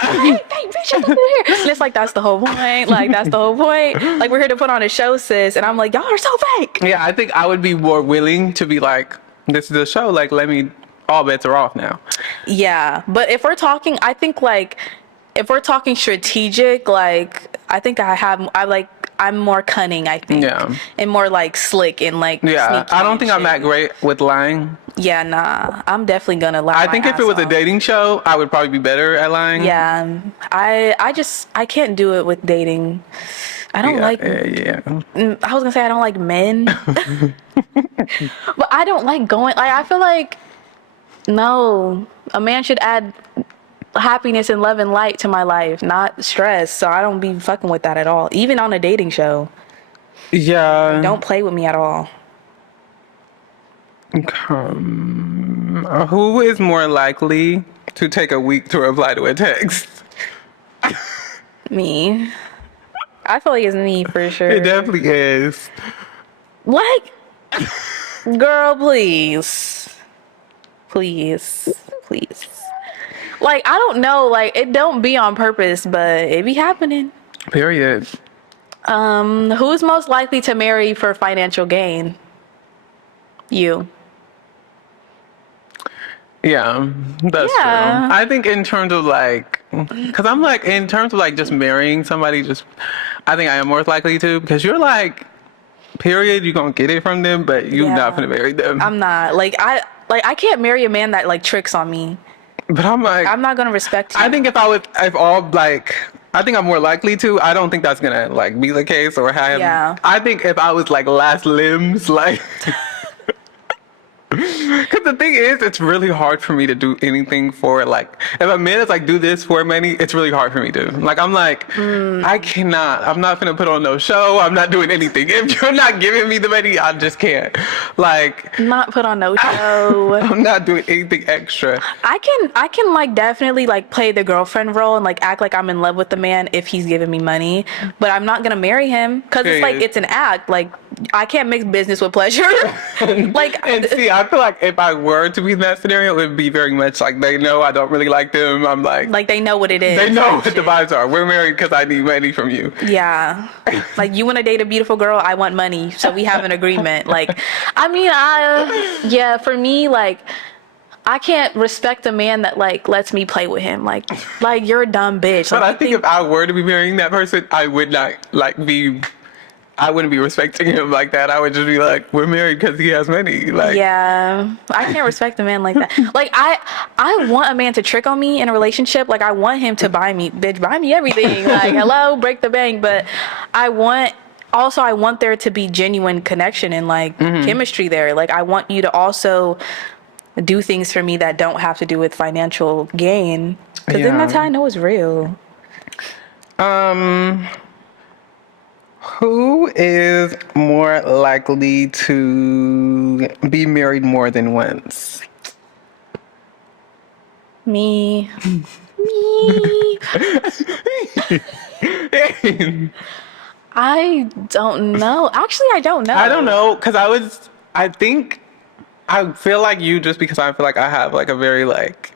Hey, bitch, over here. And it's like, that's the whole point. Like, that's the whole point. Like, we're here to put on a show, sis. And I'm like, y'all are so fake. yeah, I think I would be more willing to be like, this is a show. Like, all bets are off now. Yeah. But if we're talking, I think, like, if we're talking strategic, like, I think I'm more cunning, I think. Yeah. And more, like, slick and, like, Yeah, sneaky I don't and think I'm shit. that great with lying. Yeah, nah. I'm definitely gonna lie. I think if it was a dating show, I would probably be better at lying. Yeah. I can't do it with dating. I don't like. Yeah. I was gonna say I don't like men, but I don't like going. Like I feel like no, a man should add happiness and love and light to my life, not stress. So I don't be fucking with that at all. Even on a dating show, Yeah. don't play with me at all. Who is more likely to take a week to reply to a text? Me. I feel like it's me for sure. It definitely is. Like, girl, please. Please. Please. Like, I don't know. Like, it don't be on purpose, but it be happening. Period. Who's most likely to marry for financial gain? You. Yeah, that's Yeah. true. I think in terms of like, because I'm like, in terms of like just marrying somebody, I think I am more likely to, because you're like, period, you're going to get it from them, but you're not going to marry them. I'm not. Like, I can't marry a man that, like, tricks on me. But I'm like, I'm not going to respect you. I think I think I'm more likely to. I don't think that's gonna like be the case or have. Yeah. I think if I was like last limbs, like Because the thing is, it's really hard for me to do anything for like, if a man is like, do this for money, it's really hard for me to. Like, I'm like, I cannot. I'm not gonna put on no show. I'm not doing anything. If you're not giving me the money, I just can't. Like, Not put on no show. I'm not doing anything extra. I can like definitely like play the girlfriend role and like act like I'm in love with the man if he's giving me money, but I'm not gonna marry him because it's like it's an act. Like I can't mix business with pleasure. Like And see, I feel like if I were to be in that scenario, it would be very much like they know I don't really like them. I'm like they know what it is. they know what the vibes are. We're married because I need money from you. Yeah. Like you want to date a beautiful girl, I want money. So we have an agreement. Like, I mean, yeah, for me, like, I can't respect a man that like lets me play with him. Like you're a dumb bitch. But Like, I think if I were to be marrying that person, I would not I wouldn't be respecting him like that. I would just be like, we're married because he has money. Like, yeah, I can't respect a man like that. Like I want a man to trick on me in a relationship. Like I want him to buy me everything. Like, hello, break the bank. But I want there to be genuine connection and like chemistry there. Like I want you to also do things for me that don't have to do with financial gain. Because then that's how I know it's real. Who is more likely to be married more than once? Me. I don't know. Actually, I don't know. I don't know, because I feel like you, just because I feel like I have like a very like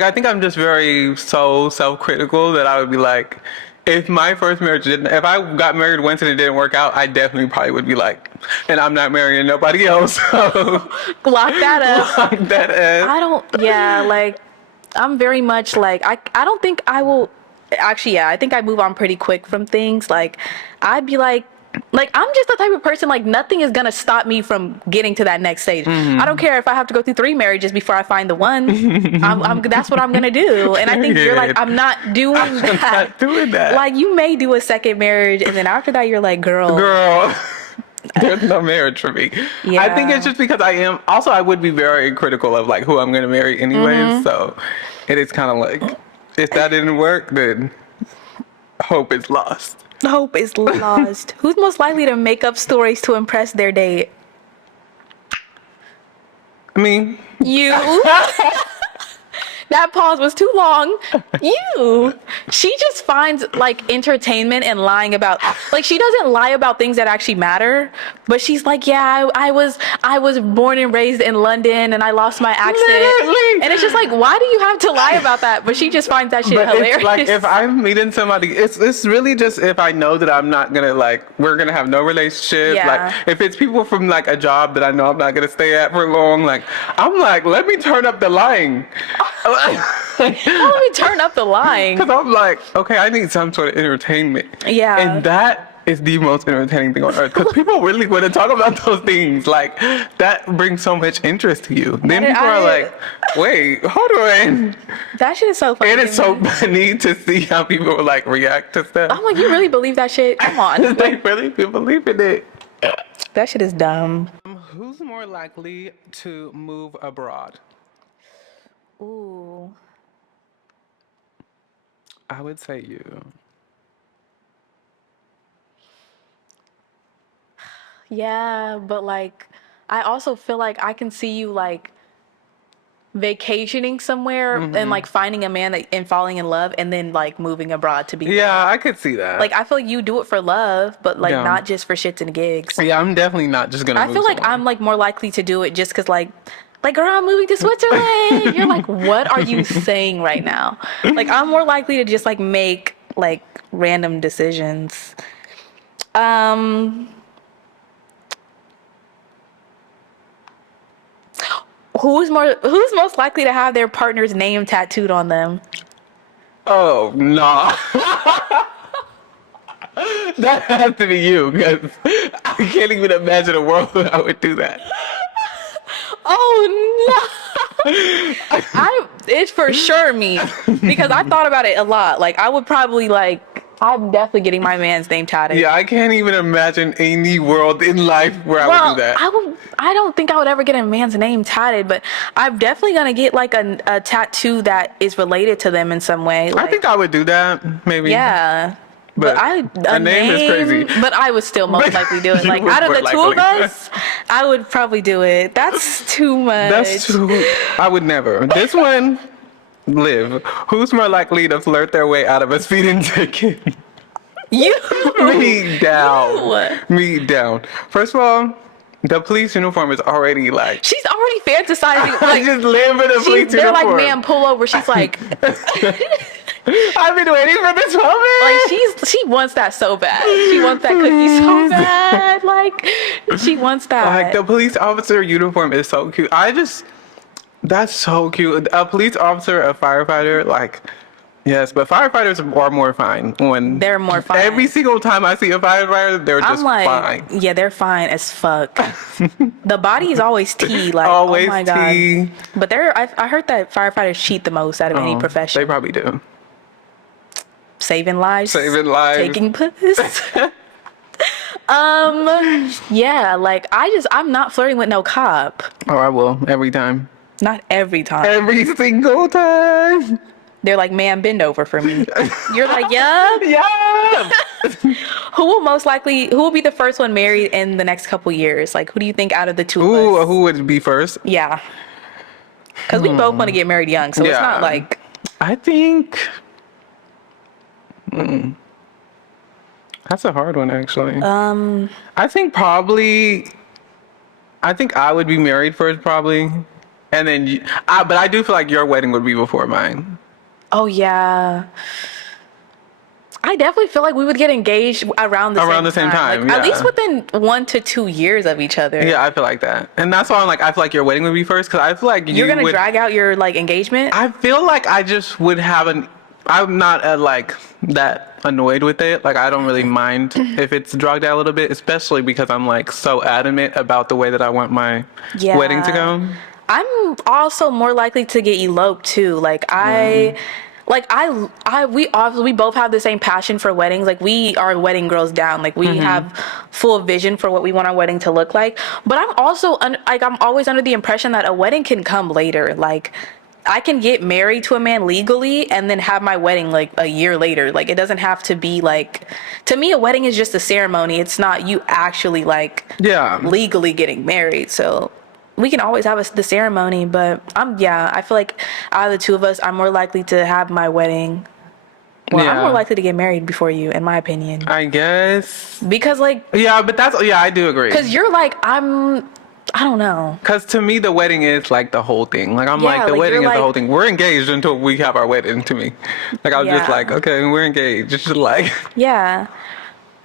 I think I'm just very so self-critical that I would be like, if my first marriage if I got married once and it didn't work out, I definitely probably would be like, and I'm not marrying nobody else. So Lock that up. lock that up. Like, I'm very much like, I don't think I will, actually, yeah, I think I move on pretty quick from things. Like, I'd be like, I'm just the type of person, like, nothing is gonna stop me from getting to that next stage. I don't care if I have to go through 3 marriages before I find the one. That's what I'm gonna do. And I think you're like, I'm not doing that. I'm not doing that. Like, you may do a second marriage, and then after that, you're like, girl. There's no marriage for me. Yeah. I think it's just because I would be very critical of like who I'm going to marry anyways. So it is kind of like, if that didn't work, then hope is lost. Hope is lost. Who's most likely to make up stories to impress their date? Me. You. That pause was too long. You. She just finds like entertainment in lying about, like, she doesn't lie about things that actually matter, but she's like, yeah, I was born and raised in London and I lost my accent. Literally. And it's just like, why do you have to lie about that? But she just finds that shit hilarious. It's like, if I'm meeting somebody, it's really just if I know that I'm not gonna we're gonna have no relationship. Yeah. Like if it's people from like a job that I know I'm not gonna stay at for long, like I'm like, let me turn up the lying. Let me turn up the lying. Because I'm like, okay, I need some sort of entertainment. Yeah. And that is the most entertaining thing on earth. Because people really want to talk about those things. Like, that brings so much interest to you. Then people are like, wait, hold on. That shit is so funny. And it's so funny to see how people like react to stuff. I'm like, you really believe that shit? Come on. They really do believe in it. That shit is dumb. Who's more likely to move abroad? Ooh. I would say you. Yeah, but like, I also feel like I can see you like vacationing somewhere and like finding a man and falling in love and then like moving abroad to be. Yeah, I could see that. Like, I feel like you do it for love, but like not just for shits and gigs. Yeah, I'm definitely not just gonna. I feel like I'm like more likely to do it just because like, girl, I'm moving to Switzerland. You're like, what are you saying right now? Like, I'm more likely to just like make like random decisions. Who's most likely to have their partner's name tattooed on them? Oh, nah. That has to be you, because I can't even imagine a world where I would do that. Oh no! It's for sure me, because I thought about it a lot. Like, I would probably like I'm definitely getting my man's name tatted. Yeah, I can't even imagine any world in life where I would do that. I don't think I would ever get a man's name tatted, but I'm definitely gonna get like a tattoo that is related to them in some way. I think I would do that, maybe. Yeah. But a name is crazy. But I would still most likely do it. You Like would out of more the two of likely. us, I would probably do it. That's too much. I would never. This one, Liv. Who's more likely to flirt their way out of a speeding ticket? You. Me down. You. Me down. First of all, the police uniform is already like. She's already fantasizing. I Like, just live in a police they're uniform. like, "Ma'am, pull over." She's like, I've been waiting for this moment. like she wants that so bad. She wants that cookie so bad. Like, she wants that. Like the police officer uniform is so cute. That's so cute. A police officer, a firefighter, like, yes, but firefighters are more fine when They're more fine. Every single time I see a firefighter, they're just I'm like, fine. yeah, they're fine as fuck. The body is always tea. Like, Always oh my tea. God. But I heard that firefighters cheat the most out of any profession. They probably do. Saving lives. Saving lives. Taking piss. Yeah, like I'm not flirting with no cop. Oh, I will every time. Not every time. Every single time. They're like, "Ma'am, bend over for me." You're like, "Yeah." Yeah. Who will be the first one married in the next couple years? Like, who do you think out of the two Ooh, of us? who would be first? Yeah. Because we both want to get married young, so it's Yeah. not like... I think. That's a hard one, actually. I think I would be married first, probably, and then. But I do feel like your wedding would be before mine. Oh, yeah. I definitely feel like we would get engaged around the same time. Like, yeah. At least within 1 to 2 years of each other. Yeah, I feel like that, and that's why I'm like, I feel like your wedding would be first, because I feel like You're gonna drag out your like engagement. I feel like I just would have I'm not like that annoyed with it. Like, I don't really mind if it's dragged out a little bit, especially because I'm like so adamant about the way that I want my wedding to go. I'm also more likely to get eloped too. Like we both have the same passion for weddings. Like, we are wedding girls down. Like, we have full vision for what we want our wedding to look like. But I'm also I'm always under the impression that a wedding can come later. Like, I can get married to a man legally and then have my wedding like a year later. Like, it doesn't have to be like, to me, a wedding is just a ceremony. It's not you actually like legally getting married. So we can always have the ceremony, but I feel like out of the two of us, I'm more likely to have my wedding. Well, I'm more likely to get married before you, in my opinion. I guess. Because like. Yeah, but I do agree. Because you're like, I don't know. Because to me, the wedding is like the whole thing. Like, I'm like, the wedding is the whole thing. We're engaged until we have our wedding, to me. Like, I'm just like, okay, we're engaged. It's just like. Yeah.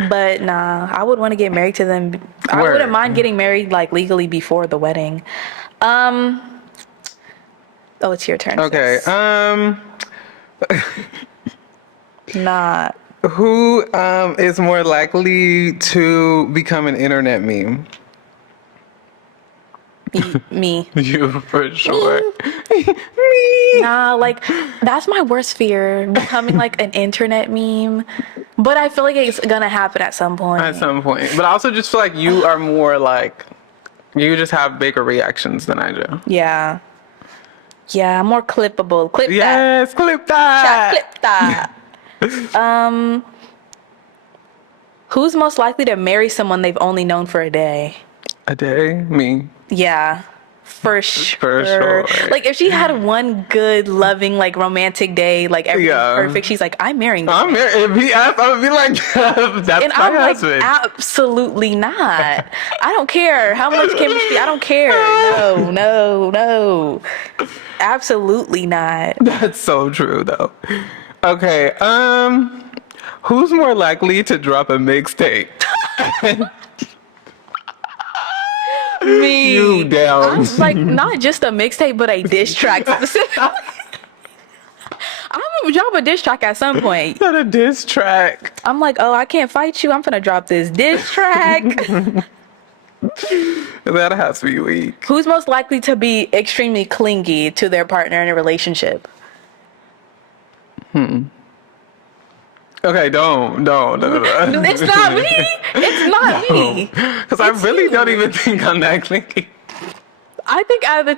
But nah, I would want to get married to them. I wouldn't mind getting married like legally before the wedding. Oh, it's your turn. Okay. Nah. Who is more likely to become an internet meme? Me. You, for sure. Me. Nah, like, that's my worst fear, becoming like an internet meme. But I feel like it's gonna happen at some point. At some point. But I also just feel like you are more like, you just have bigger reactions than I do. Yeah. Yeah, more clippable. Clip that. Yes, clip that. Clip that. Who's most likely to marry someone they've only known for a day? A day? Me. Yeah, for sure. For sure. Like, if she had one good, loving, like, romantic day, like, everything's perfect, she's like, I'm marrying this man. If he asked, I would be like, that's and my I'm husband. like, absolutely not. I don't care how much chemistry. I don't care. No. Absolutely not. That's so true, though. Okay, who's more likely to drop a mixtape? Me. You down. I'm like, not just a mixtape, but a diss track specifically. I'm gonna drop a diss track at some point. Not a diss track. I'm like, oh, I can't fight you. I'm gonna drop this diss track. That has to be weak. Who's most likely to be extremely clingy to their partner in a relationship? Okay, don't. No. It's not me. It's not me. Because I really don't even think I'm that clingy. I think out of the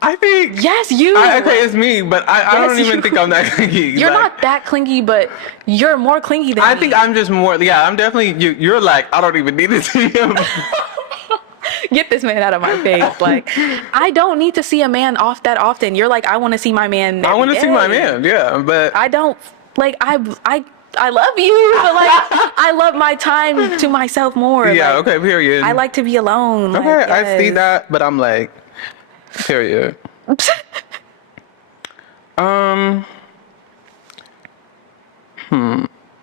I think. yes, you. Okay, it's me, but I don't even think I'm that clingy. You're not that clingy, but you're more clingy than me. I think I'm just more. Yeah, I'm definitely. You're like, I don't even need to see him. Get this man out of my face. Like, I don't need to see a man off that often. You're like, I want to see my man. I want to see my man. Yeah, but I don't like. I love you, but like, I love my time to myself more. Yeah. Like, Okay. Period. I like to be alone. Okay, like, I see that, but I'm like, period.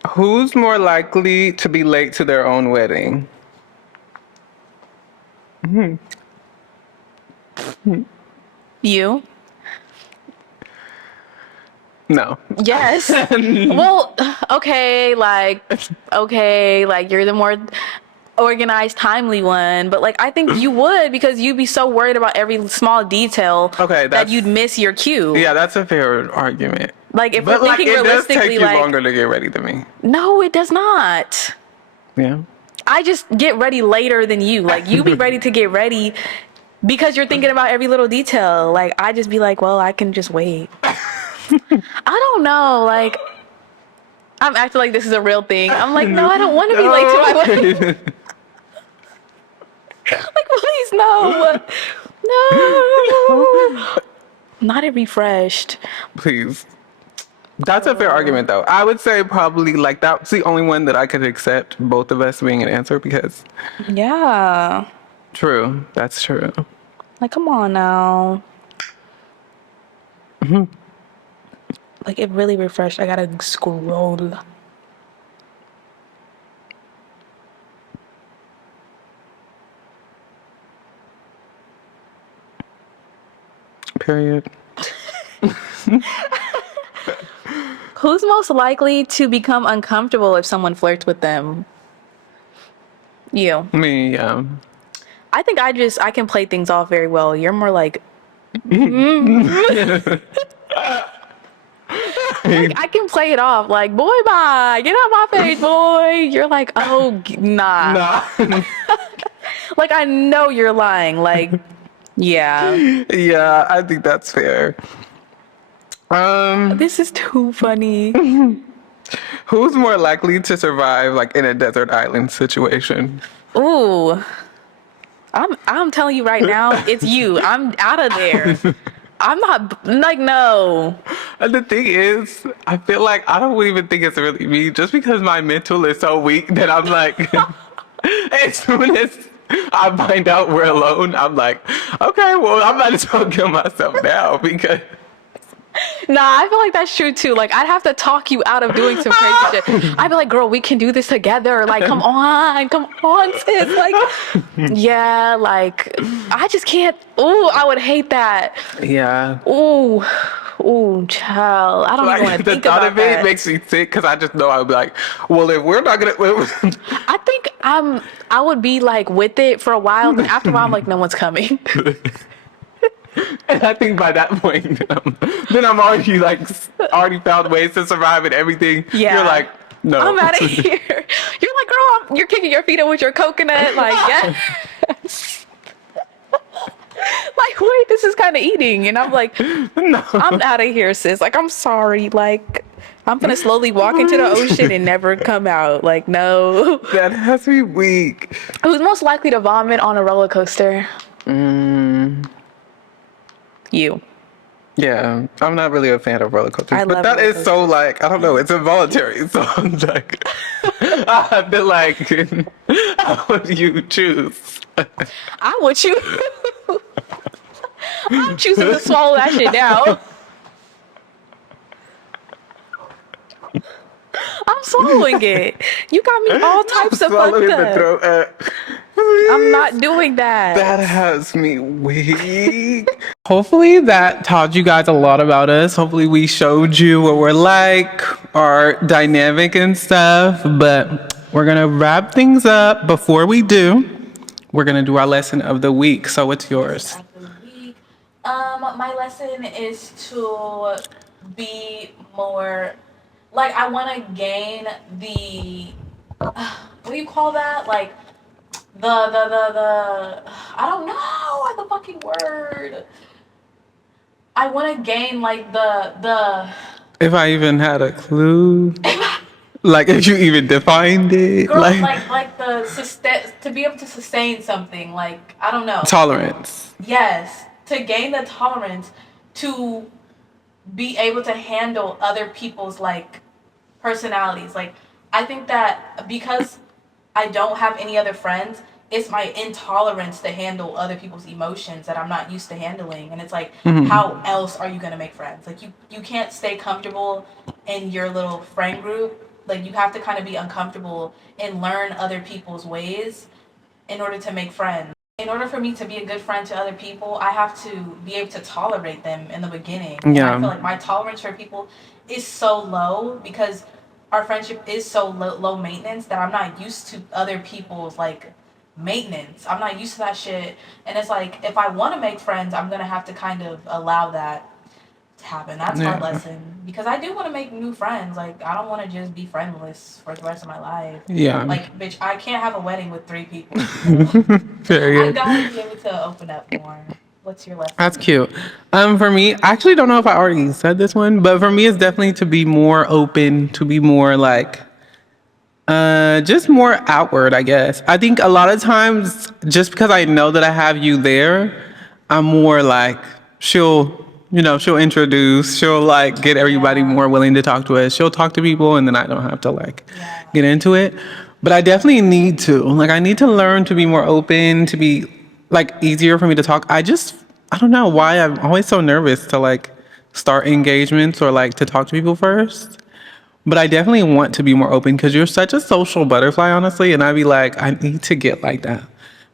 Who's more likely to be late to their own wedding? You? No. Yes. Well, okay, like you're the more organized, timely one, but like I think you would because you'd be so worried about every small detail that you'd miss your cue. Yeah, that's a fair argument. Like if we're thinking it does realistically, take you longer to get ready than me. No, it does not. Yeah. I just get ready later than you. Like you be ready to get ready because you're thinking about every little detail. Like I just be like, well, I can just wait. I don't know. Like I'm acting like this is a real thing. I'm like, no, I don't want to be late to my wedding. Like, please, no. No. Not it refreshed. Please. That's a fair argument, though. I would say probably like that's the only one that I could accept both of us being an answer because. Yeah. True. That's true. Like, come on now. Like, it really refreshed. I gotta scroll. Period. Who's most likely to become uncomfortable if someone flirts with them? You. Me, yeah. I think I can play things off very well. You're more like, like I can play it off like, boy, bye, get out my face, boy. You're like, oh, nah. Like, I know you're lying. Like, yeah. Yeah, I think that's fair. This is too funny. Who's more likely to survive like in a desert island situation? Ooh. I'm telling you right now, it's you. I'm out of there. I'm not like no. And the thing is, I feel like I don't even think it's really me, just because my mental is so weak that I'm like, as soon as I find out we're alone, I'm like, okay, well, I might as well kill myself now because. Nah, I feel like that's true too. Like I'd have to talk you out of doing some crazy shit. I'd be like, girl, we can do this together. Like, come on, sis. Like, yeah, like I just can't. Ooh, I would hate that. Yeah. Ooh, child. I don't even want to think about that. The thought of it makes me sick because I just know I would be like, well, if we're not gonna. I think I would be like with it for a while, then after a while, I'm like, no one's coming. And I think by that point, then I'm already already found ways to survive and everything. Yeah. You're like, no. I'm out of here. You're like, girl, you're kicking your feet up with your coconut. Like, yes. Like, wait, this is kind of eating. And I'm like, no. I'm out of here, sis. Like, I'm sorry. Like, I'm going to slowly walk into the ocean and never come out. Like, no. That has me weak. Who's most likely to vomit on a roller coaster? You. Yeah, I'm not really a fan of roller coasters, but that is so like, I don't know, it's involuntary. So I'm like, I feel like, how would you choose? I would choose. I'm choosing to swallow that shit down. I'm swallowing it. You got me all types of fucked up. I'm not doing that. That has me weak. Hopefully that taught you guys a lot about us. Hopefully we showed you what we're like, our dynamic and stuff. But we're going to wrap things up. Before we do, we're going to do our lesson of the week. So what's yours? My lesson is to be more like I want to gain the what do you call that? Like the I don't know the fucking word. I want to gain like the. If I even had a clue, like if you even defined it, girl, like to be able to sustain something, like I don't know. Tolerance. Yes, to gain the tolerance to be able to handle other people's like personalities. Like I think that because I don't have any other friends, it's my intolerance to handle other people's emotions that I'm not used to handling. And it's like, how else are you gonna make friends? Like you can't stay comfortable in your little friend group. Like you have to kind of be uncomfortable and learn other people's ways in order to make friends. In order for me to be a good friend to other people, I have to be able to tolerate them in the beginning. Yeah. And I feel like my tolerance for people is so low because our friendship is so low maintenance that I'm not used to other people's like maintenance. I'm not used to that shit. And it's like, if I want to make friends, I'm going to have to kind of allow that to happen. That's my lesson. Because I do want to make new friends. Like, I don't want to just be friendless for the rest of my life. Yeah. Like, bitch, I can't have a wedding with 3 people. Period. I gotta be able to open up more. What's your lesson? That's cute. For me, I actually don't know if I already said this one, but for me, it's definitely to be more open, to be more like, just more outward, I guess. I think a lot of times, just because I know that I have you there, I'm more like, she'll introduce, she'll like get everybody more willing to talk to us. She'll talk to people and then I don't have to like get into it. But I definitely need to. Like, I need to learn to be more open, to be like easier for me to talk. I don't know why I'm always so nervous to like start engagements or like to talk to people first. But I definitely want to be more open because you're such a social butterfly, honestly. And I'd be like, I need to get like that.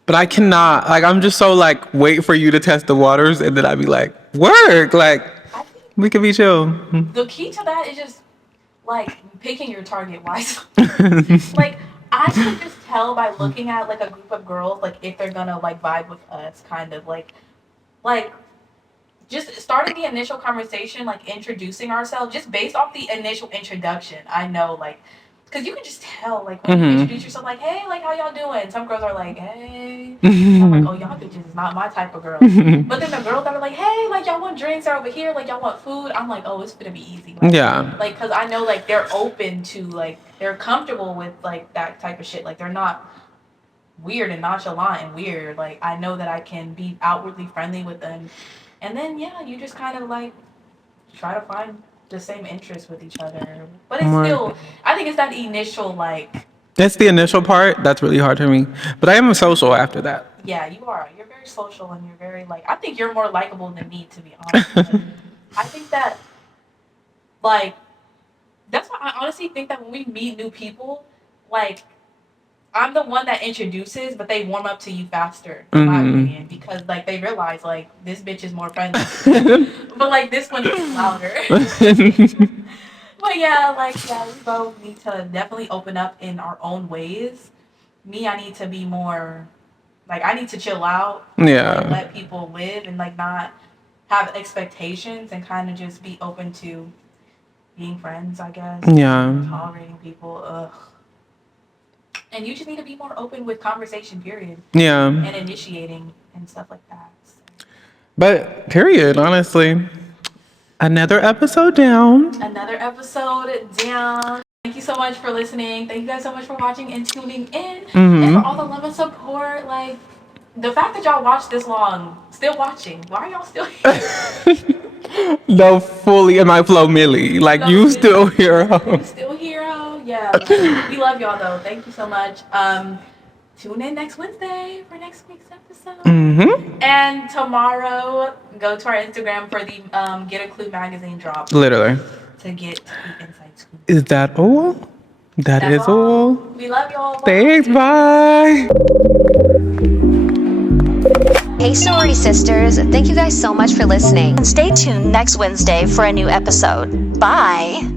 But I cannot. Like, I'm just so like, wait for you to test the waters. And then I'd be like, work. Like, we can be chill. The key to that is just like picking your target wisely. Like, I can just tell by looking at like a group of girls, like if they're gonna like vibe with us, kind of like just starting the initial conversation, like introducing ourselves, just based off the initial introduction. I know, like, because you can just tell, like, when you introduce yourself, like, hey, like, how y'all doing? Some girls are like, hey. I'm like, oh, y'all bitches is not my type of girl. But then the girls that are like, hey, like, y'all want drinks are over here, like, y'all want food. I'm like, oh, it's gonna be easy. Like, yeah. Like, because I know, like, they're open to, like, they're comfortable with, like, that type of shit. Like, they're not weird and nonchalant and weird. Like, I know that I can be outwardly friendly with them. And then, yeah, you just kind of, like, try to find the same interests with each other. But it's still, I think it's that initial, like... That's the initial part. That's really hard for me. But I am social after that. Yeah, you are. You're very social and you're very, like... I think you're more likable than me, to be honest. Like, I think that, like... That's why I honestly think that when we meet new people, like... I'm the one that introduces, but they warm up to you faster, in my opinion, because like they realize like this bitch is more friendly, but like this one is louder. But yeah, we both need to definitely open up in our own ways. Me, I need to be more, like I need to chill out, like, let people live and like not have expectations and kind of just be open to being friends, I guess. Yeah. Tolerating people, ugh. And you just need to be more open with conversation, period. Yeah. And initiating and stuff like that. So. But, period, honestly. Another episode down. Another episode down. Thank you so much for listening. Thank you guys so much for watching and tuning in. And for all the love and support. Like, the fact that y'all watched this long, still watching. Why are y'all still here? No, fully in my flow, Millie. Like, you still hero. You still hero. Yeah. We love y'all, though. Thank you so much. Tune in next Wednesday for next week's episode. And tomorrow, go to our Instagram for the Get a Clue magazine drop. Literally. To get the inside scoop. Is that all? That's all. We love y'all. Bye. Thanks. Bye. Hey sorority sisters, thank you guys so much for listening. And stay tuned next Wednesday for a new episode. Bye!